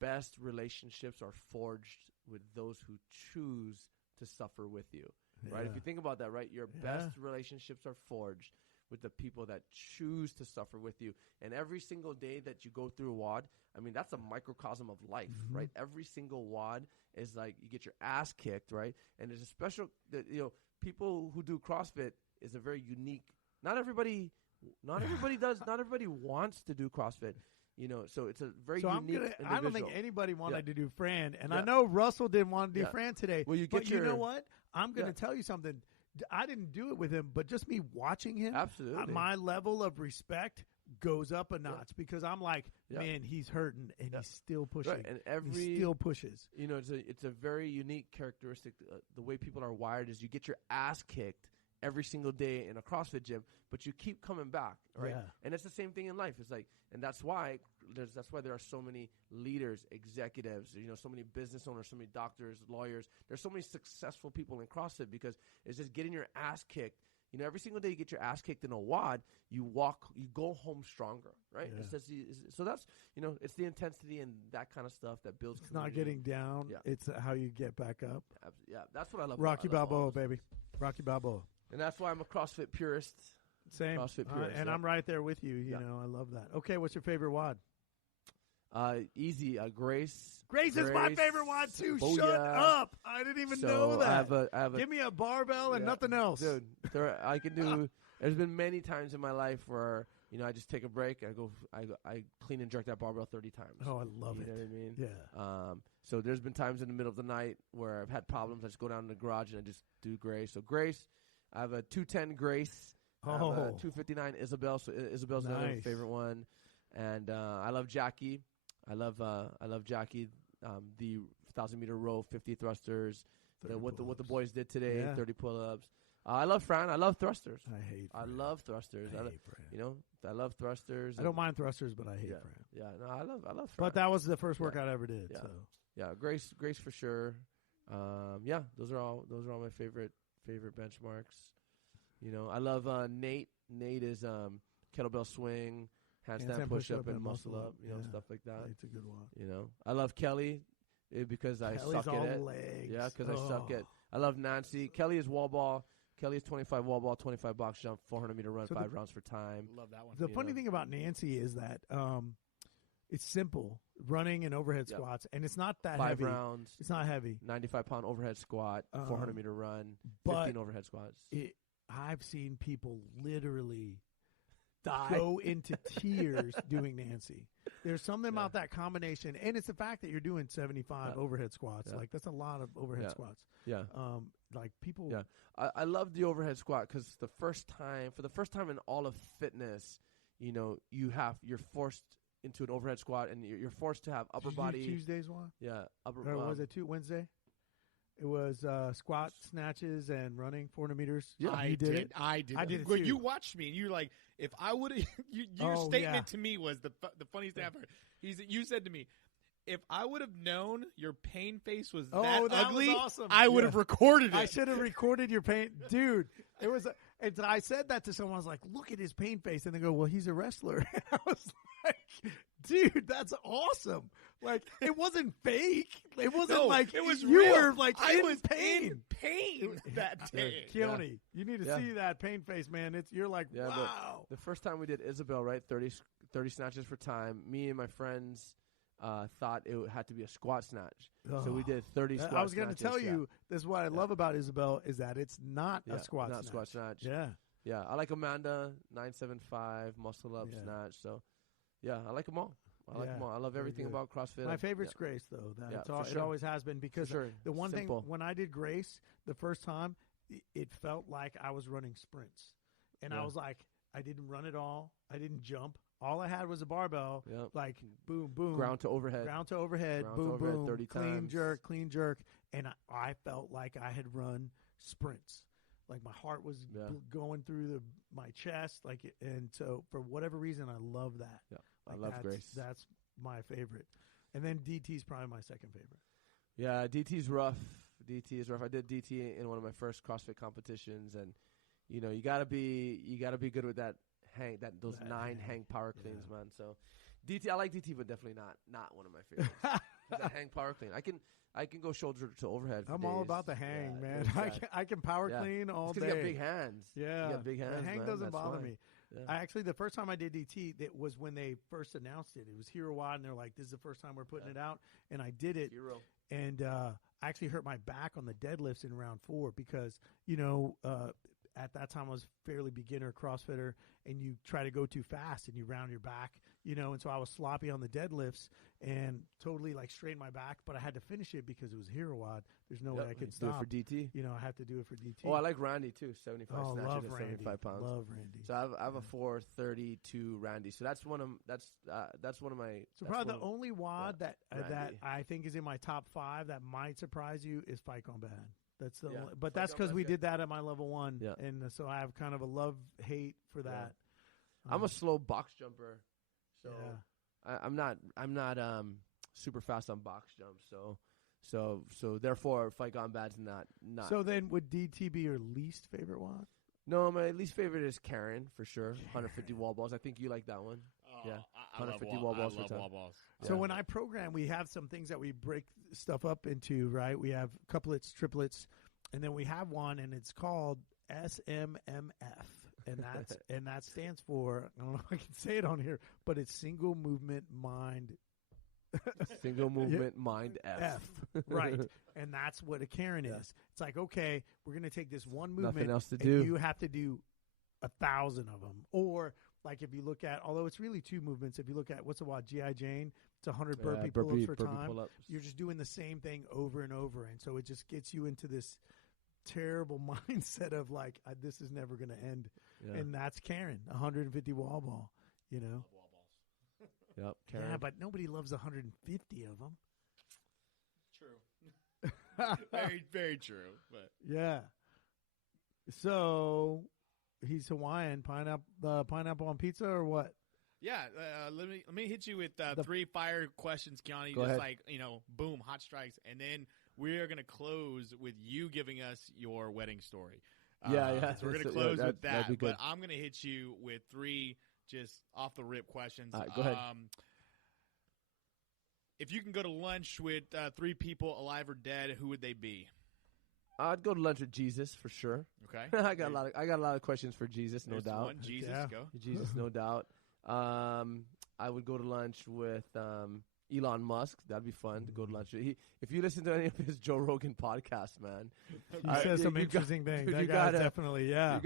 best relationships are forged with those who choose to suffer with you, right? If you think about that, right, your best relationships are forged with the people that choose to suffer with you. And every single day that you go through a WOD, that's a microcosm of life, right? Every single WOD is like you get your ass kicked, right? And there's a special, people who do CrossFit is a very unique. Not everybody does. Not everybody wants to do CrossFit. So it's a very unique individual. I don't think anybody wanted to do Fran, and I know Russell didn't want to do Fran today. Well, you know what? I'm going to tell you something. I didn't do it with him, but just me watching him, absolutely, my level of respect goes up a notch because I'm like, man, he's hurting, and he's still pushing. Right. And he still pushes. It's a very unique characteristic. The way people are wired is you get your ass kicked every single day in a CrossFit gym, but you keep coming back, right? Yeah. And it's the same thing in life. It's like, and that's why there are so many leaders, executives, so many business owners, so many doctors, lawyers. There's so many successful people in CrossFit because it's just getting your ass kicked. Every single day you get your ass kicked in a WOD, you go home stronger, right? Yeah. It's just, so that's, it's the intensity and that kind of stuff that builds community. Not getting down. Yeah. It's how you get back up. Yeah, that's what I love. Rocky Balboa, baby. Rocky Balboa. And that's why I'm a CrossFit purist. Same. CrossFit purist. And I'm right there with you. I love that. Okay, what's your favorite WOD? Easy. Grace. Grace is my favorite WOD too. Oh, Shut up! I didn't even know that. I have Give me a barbell and nothing else, dude. I can do. There's been many times in my life where I just take a break. I clean and jerk that barbell 30 times. Oh, I love it. You know what I mean? Yeah. So there's been times in the middle of the night where I've had problems. I just go down in the garage and I just do Grace. So Grace, I have a 210 Grace. I have a 259 Isabel. So Isabel's another favorite one. And I love Jackie. I love Jackie. The 1,000-meter row, 50 thrusters. What the boys did today, 30 pull-ups. I love Fran. I love thrusters. I love thrusters. I hate Fran. I love thrusters. I don't mind thrusters, but I hate Fran. Yeah, no, I love Fran. But that was the first workout I ever did. Yeah. So. Yeah, Grace for sure. Those are all my favorite benchmarks. I love Nate. Nate is kettlebell swing, handstand push up, and muscle up. Stuff like that. It's a good one. I love Kelly because I suck at it. Legs. Yeah, because I suck at. I love Nancy. Kelly is wall ball. Kelly is 25 wall ball, 25 box jump, 400-meter run, 5 rounds for time. Love that one. The funny thing about Nancy is that It's simple, running and overhead squats, and it's not that 5 heavy. rounds. It's not heavy. 95-pound overhead squat, 400-meter run, 15 overhead squats. I've seen people literally go into tears doing Nancy. There's something about that combination, and it's the fact that you're doing 75 overhead squats. Like, that's a lot of overhead squats. Yeah. Like, people. Yeah. I love the overhead squat because for the first time in all of fitness, you're forced into an overhead squat, and you're forced to have upper body. Tuesdays one? Yeah. Or was it Wednesday? It was squat, snatches, and running 400 meters. Yeah, I did it. I did it Well, too. you watched me, and you're like, if I would have, your statement to me was the funniest thing I've heard. You said to me, if I would have known your pain face was that ugly, was awesome. I would have recorded it. I should have recorded your pain. Dude, it was, and I said that to someone. I was like, look at his pain face. And they go, well, he's a wrestler. And I was like, dude, that's awesome. Like, it wasn't fake. It wasn't it was real. Were like I in was pain. in pain that day. Keoni, you need to see that pain face, man. You're like, wow. The first time we did Isabel, right? 30 snatches for time. Me and my friends thought it had to be a squat snatch. So we did 30 squat snatches. I was going to tell you, this is what I love about Isabel, is that it's not a squat snatch. Not squat snatch. Yeah. Yeah, I like Amanda, 975, muscle up snatch. So, yeah, I like them all. I love everything about CrossFit. My favorite's Grace, though. It always has been, because the one thing, when I did Grace the first time, it felt like I was running sprints. And I was like, I didn't run at all. I didn't jump. All I had was a barbell, like boom, boom. Ground to overhead, boom, boom. 30 clean times. Clean jerk. And I felt like I had run sprints. Like, my heart was going through my chest. And so for whatever reason, I love that. Yeah, like, I love Grace. That's my favorite. And then DT is probably my second favorite. Yeah, DT's rough. DT is rough. I did DT in one of my first CrossFit competitions, and you gotta be good with that those 9 hang power cleans, man. So DT, I like DT, but definitely not one of my favorites. That hang power clean, I can go shoulder to overhead. I'm all about the hang, man. I can power clean all day. You got big hands. Yeah, you got big hands. The hang doesn't bother me. Yeah. Actually, the first time I did DT, that was when they first announced it. It was Hero Wide, and they're like, "This is the first time we're putting it out." And I did it, and I actually hurt my back on the deadlifts in round 4 because at that time I was fairly beginner CrossFitter, and you try to go too fast and you round your back, and so I was sloppy on the deadlifts and totally straightened my back, but I had to finish it because it was Hero Wad. There's no way I could stop. Do it for DT. I have to do it for DT. Oh, I like Randy too. 75 snatches love at Randy. 75 pounds. Love Randy. So I have a 432 Randy. So that's one of my. So probably the only WOD that I think is in my top 5 that might surprise you is Fight Gone Bad. That's the only, but that's because we did that at my level 1, and so I have kind of a love-hate for that. I'm a slow box jumper, so I'm not super fast on box jumps. So therefore, Fight Gone Bad's not. So then, would DT be your least favorite WOD? No, my least favorite is Karen for sure. 150 wall balls. I think you like that one. Oh, yeah, 150 wall balls. I love wall balls. So when I program, we have some things that we break stuff up into, right? We have couplets, triplets, and then we have one, and it's called SMMF, and that stands for, I don't know if I can say it on here, but it's single movement mind. Single movement mind F. Right. And that's what a Karen is. It's like, okay, we're going to take this one movement. Nothing else to and do. You have to do 1,000 of them. Or like if you look at, although it's really 2 movements, if you look at, what's the WOD, G.I. Jane, it's 100 burpee pull-ups for time. Pull-ups. You're just doing the same thing over and over. And so it just gets you into this terrible mindset of like, this is never going to end. Yeah. And that's Karen, 150 wall ball, Wall balls. Yep, Karen. Yeah, but nobody loves 150 of them. True. Very, very true. But yeah. So he's Hawaiian. Pineapple on pizza or what? Yeah. Let me hit you with 3 fire questions, Keoni. Go just ahead. like boom, hot strikes, and then we are going to close with you giving us your wedding story. Yeah. So we're going to close with that. Be good. But I'm going to hit you with 3 just off the rip questions. All right, go ahead. If you can go to lunch with 3 people, alive or dead, who would they be? I'd go to lunch with Jesus for sure. Okay. I got a lot of questions for Jesus, no There's doubt. One. Jesus, Yeah. go. Jesus, no doubt. I would go to lunch with Elon Musk. That'd be fun to go to lunch. If you listen to any of his Joe Rogan podcasts, man, He says some interesting things. dude, That you guy's gotta- definitely, you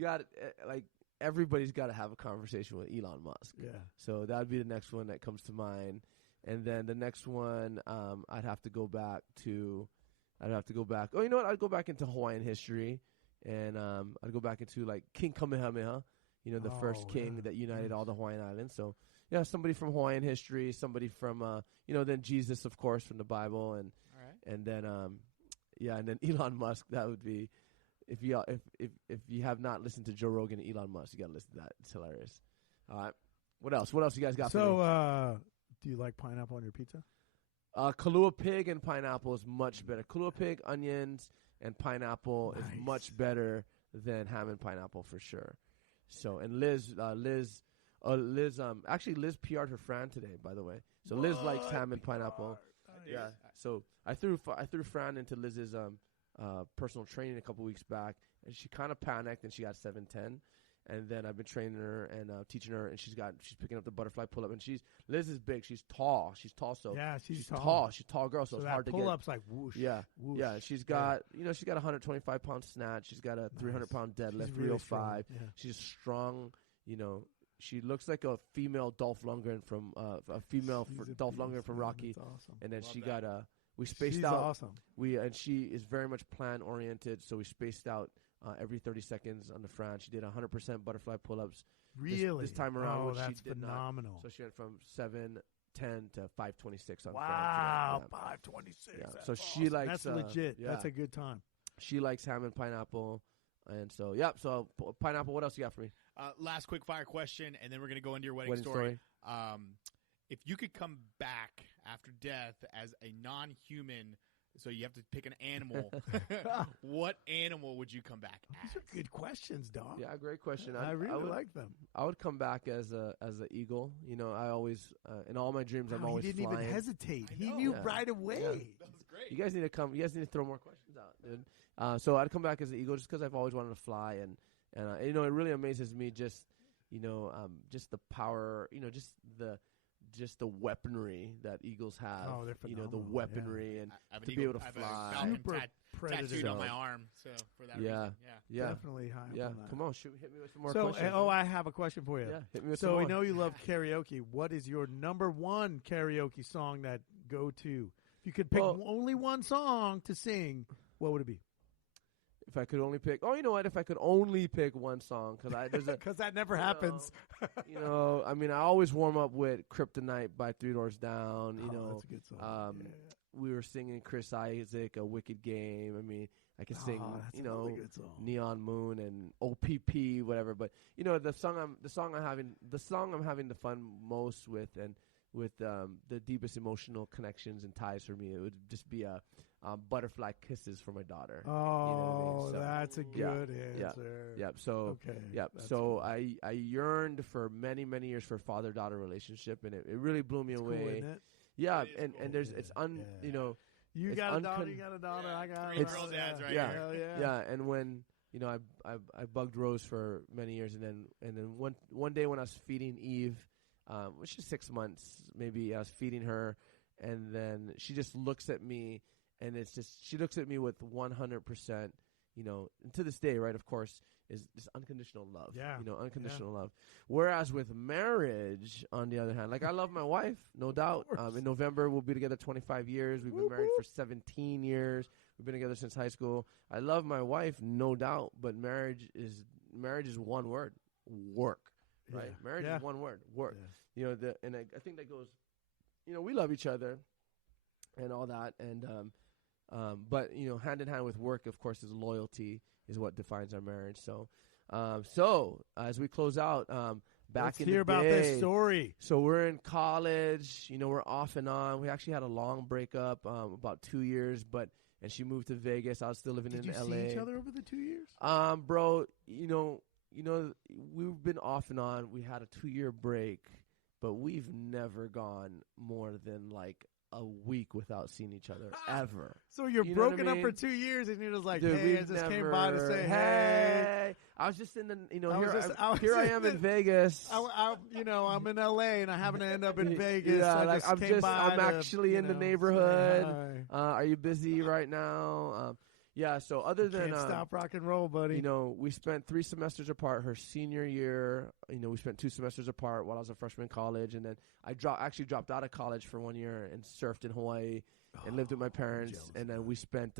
gotta like everybody's got to have a conversation with Elon Musk. Yeah. So that'd be the next one that comes to mind. And then the next one, I'd have to go back. Oh, you know what? I'd go back into Hawaiian history, and I'd go back into like King Kamehameha. You know, the first king that united all the Hawaiian Islands. So yeah, somebody from Hawaiian history, somebody from then Jesus, of course, from the Bible, and All right. and then and then Elon Musk. That would be if you have not listened to Joe Rogan and Elon Musk, you got to listen to that. It's hilarious. All right, what else? What else you guys got? So, for me? do you like pineapple on your pizza? Kahlua pig and pineapple is much better. Kahlua pig, onions, and pineapple is much better than ham and pineapple for sure. So, and Liz PR'd her friend today, by the way. So Liz likes ham and pineapple. Yeah. So I threw Fran into Liz's personal training a couple weeks back, and she kind of panicked, and she got 7'10". And then I've been training her and teaching her, and she's picking up the butterfly pull up, and Liz is big, she's tall, so yeah, she's tall. She's a tall girl, so it's hard to get. Pull up's like whoosh. Yeah, whoosh. yeah. She's got 125 pound snatch. She's got a 300 pound deadlift, She's really 305. strong. Yeah. She's strong. You know, she looks like a female Dolph Lundgren from Dolph Lundgren from Rocky. That's awesome. And then Love she that. got we spaced She's out. awesome. And she is very much plan oriented, so we spaced out every 30 seconds on the front. She did 100% butterfly pull ups. Really? This time around, which that's she did phenomenal. not. So she went from 710 to 526 on Wow, front. 526. Yeah. That's So she awesome. likes, That's legit. yeah. That's a good time. She likes ham and pineapple, and so So pineapple. What else you got for me? Last quick fire question, and then we're going to go into your wedding Wedding story. If you could come back after death as a non-human, so you have to pick an animal, what animal would you come back as? These are good questions, dog. Yeah, great question. I really would, like them. I would come back as an eagle. You know, I always in all my dreams I'm Wow, always he didn't flying. even hesitate. I He know. knew Yeah. right away. Yeah. That was great. You guys need to come. You guys need to throw more questions out, dude. So I'd come back as an eagle just because I've always wanted to fly, and you know, it really amazes me just the power, just the weaponry that eagles have. Oh, they're you know, the phenomenal, weaponry and I have to an be eagle- able to I have a fly. falcon Super predator. tattooed on So- my arm, so for that Yeah. reason, Yeah, Definitely high up yeah. on that. Come on, hit me with some more So, questions. I have a question for you. yeah, hit me with So some we more. know you love karaoke. What is your number one karaoke song that go to? If you could pick Well- only one song to sing, what would it be? If I could only pick, you know what? If I could only pick one song, because Because that never you happens. I mean, I always warm up with "Kryptonite" by Three Doors Down. You know, that's a good song. Yeah. we were singing Chris Isaac, "A Wicked Game." I mean, I can sing, that's you another know, good song. "Neon Moon" and "OPP," whatever. But you know, the song I'm having the fun most with, and with the deepest emotional connections and ties for me, it would just be "Butterfly Kisses" for my daughter. Oh, You know what I mean? So- that's a Yeah, good yeah, answer. Yep. So. Okay. Yep. that's So cool. I yearned for many years for father-daughter relationship, and it really blew me It's away. cool, isn't it? Yeah, It is and cool. there's Yeah. you know, You It's got a daughter, uncon- you got a daughter, I got Three a girl daughter. dads right Yeah. here. Hell yeah. yeah, and when you know I bugged Rose for many years, and then one day when I was feeding Eve, which is 6 months maybe, I was feeding her, and then she just looks at me, and she looks at me with 100%, you know, and to this day, right, of course, is this unconditional love. Yeah. You know, unconditional love. Whereas with marriage, on the other hand, like I love my wife, no doubt. course. In November, we'll be together 25 years. We've been married for 17 years. We've been together since high school. I love my wife, no doubt, but marriage is one word: work. Right? Yeah. Marriage Yeah. is one word: work. Yeah. You know, and I think that goes. You know, we love each other, and all that, and but you know, hand in hand with work, of course, is loyalty is what defines our marriage. So, as we close out, back Let's in hear the about day, this story. so we're in college, you know, we're off and on. We actually had a long breakup, about 2 years, and she moved to Vegas. I was still living Did in you LA. see each other over the 2 years? Bro, you know, we've been off and on. We had a 2-year break, but we've never gone more than like a week without seeing each other ever. So you're You know what I broken up for mean? 2 years, and you're just like, Dude, hey, I we've just came by to never- say, hey. hey. I was just in the, here I am in Vegas. I'm in LA and I happen to end up in Vegas. Yeah, so like I'm actually in the neighborhood. Are you busy right now? Yeah. So other than can't stop rock and roll, buddy. We spent 3 semesters apart. Her senior year, we spent 2 semesters apart while I was a freshman in college, and then I actually dropped out of college for 1 year and surfed in Hawaii and lived with my parents. And then we spent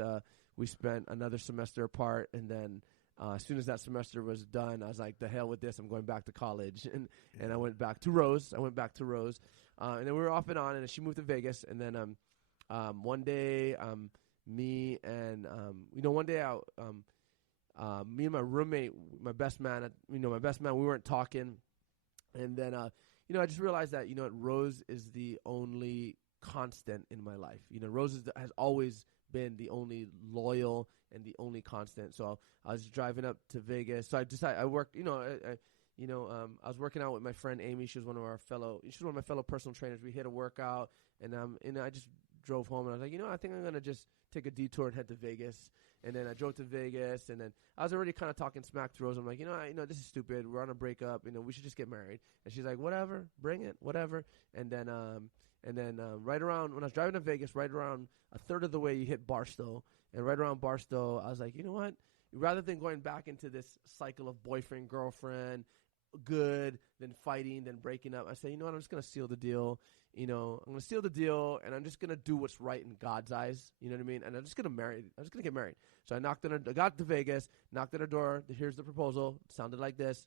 another semester apart, and then as soon as that semester was done, I was like, the hell with this, I'm going back to college. And I went back to Rose. And then we were off and on, and she moved to Vegas. And then one day, me and me and my roommate, my best man, we weren't talking. And then, I just realized that, Rose is the only constant in my life. Rose has always been the only loyal and the only constant. So I was driving up to Vegas. So I decided I work, I was working out with my friend Amy. She was one of my fellow personal trainers. We hit a workout, and I just drove home, and I was like, I think I'm gonna just take a detour and head to Vegas. And then I drove to Vegas, and then I was already kind of talking smack to Rose. I'm like, this is stupid. We're on a breakup. We should just get married. And she's like, whatever, bring it, whatever. And then right around when I was driving to Vegas, right around a third of the way, you hit Barstow, and right around Barstow, I was like, you know what? Rather than going back into this cycle of boyfriend, girlfriend, good, then fighting, then breaking up, I said, you know what? I'm just gonna seal the deal. I'm gonna seal the deal, and I'm just gonna do what's right in God's eyes. You know what I mean? And I'm just gonna get married. So I got to Vegas, knocked on her door. Here's the proposal. It sounded like this.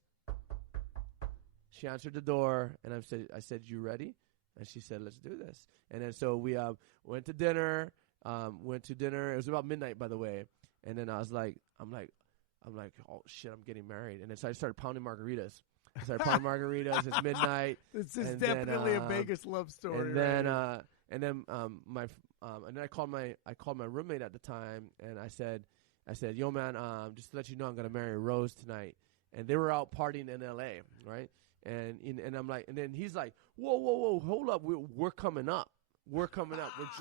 She answered the door, and I said, you ready? And she said, let's do this. And then so we went to dinner. It was about midnight, by the way. And then I'm like, oh shit, I'm getting married. And then so I started pounding margaritas. It's midnight. This is definitely a Vegas love story. And then I called my roommate at the time, and I said, yo man, just to let you know, I'm gonna marry Rose tonight. And they were out partying in LA, right? And I'm like, and then he's like, whoa, hold up, we're coming up. We're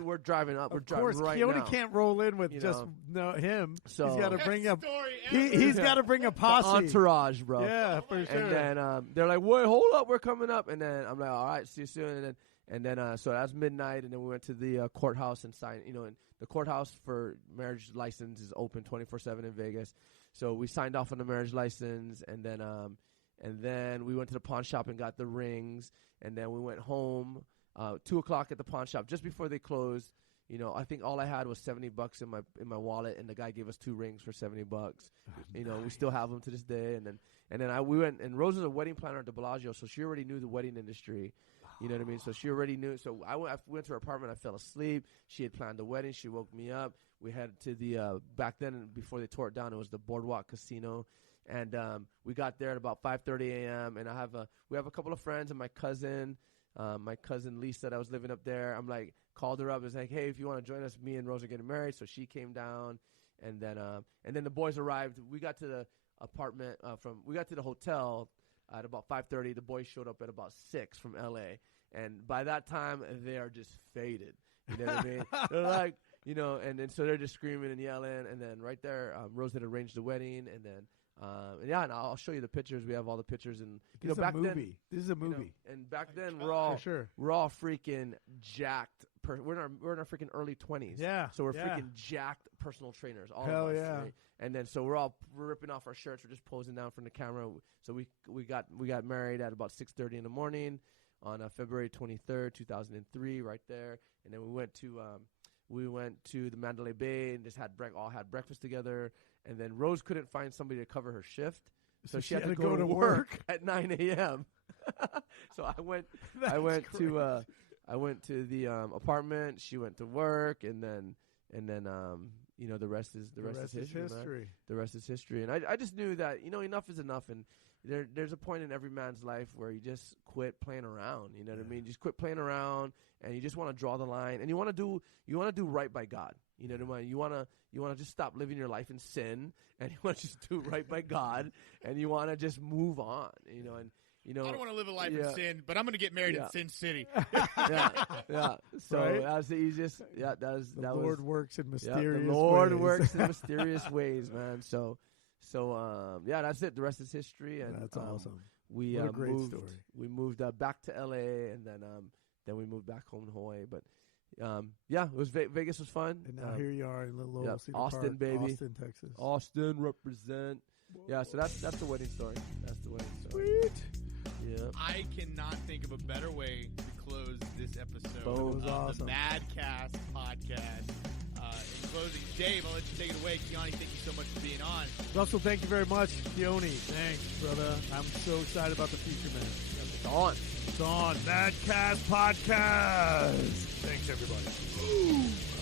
We're driving up. We're driving right now. Keoni can't roll in with him. So he's got to bring up. He's got to bring a posse. The entourage, bro. Yeah, for sure. And then they're like, "Wait, hold up, we're coming up." And then I'm like, "All right, see you soon." And then so that's midnight, and then we went to the courthouse and signed. And the courthouse for marriage license is open 24/7 in Vegas. So we signed off on the marriage license, and then we went to the pawn shop and got the rings, and then we went home. 2:00 at the pawn shop, just before they closed. I think all I had was $70 in my wallet, and the guy gave us 2 rings for $70. We still have them to this day. And then we went, and Rose is a wedding planner at the Bellagio, so she already knew the wedding industry. You know what I mean? So she already knew. So I went to her apartment. I fell asleep. She had planned the wedding. She woke me up. We headed to the back then, before they tore it down, it was the Boardwalk Casino. And we got there at about 5:30 a.m. And we have a couple of friends and my cousin Lisa that was living up there. I'm like, called her up. I was like, hey, if you want to join us, me and Rose are getting married. So she came down, and then the boys arrived. We got to the apartment we got to the hotel at about 5:30. The boys showed up at about 6 from LA, and by that time they are just faded. You know what I mean? They're like, and then so they're just screaming and yelling, and then right there, Rose had arranged the wedding, and then. And I'll show you the pictures. We have all the pictures, and back then, this is a movie. And back then, we're all freaking jacked. We're in our freaking early 20s. Yeah. So we're freaking jacked personal trainers. All Hell of us, yeah. Right? And then so we're ripping off our shirts. We're just posing down from the camera. So we got married at about 6:30 in the morning on February 23rd, 2003, right there. And then we went to the Mandalay Bay and just all had breakfast together. And then Rose couldn't find somebody to cover her shift, so she had to go to work at 9 a.m. So I went to the apartment. She went to work, and then the rest is history. Man. The rest is history. And I just knew that enough is enough, and there's a point in every man's life where you just quit playing around. You know what I mean? Just quit playing around, and you just want to draw the line, and you want to do right by God. You know what I mean? You want to just stop living your life in sin, and you want to just do right by God, and you want to just move on. I don't want to live a life in sin, but I'm going to get married in Sin City. Yeah. So that was the easiest. Yeah, the Lord works in mysterious ways. The Lord works in mysterious ways, man. So So yeah, that's it. The rest is history. And That's awesome. We What a great moved, story. We moved back to LA, and then we moved back home to Hawaii. But yeah, it was Vegas was fun. And now here you are in little old Cedar Austin, Park, baby. Austin, Texas. Austin represent. Yeah, so that's the wedding story. That's the wedding story. Sweet. Yeah. I cannot think of a better way to close this episode Boom. of Awesome. the Madcast podcast. In closing, Dave, I'll let you take it away. Keoni, thank you so much for being on. Russell, thank you very much. Keoni, thanks, brother. I'm so excited about the future, man. It's on. It's on Madcast Podcast. Thanks, everybody.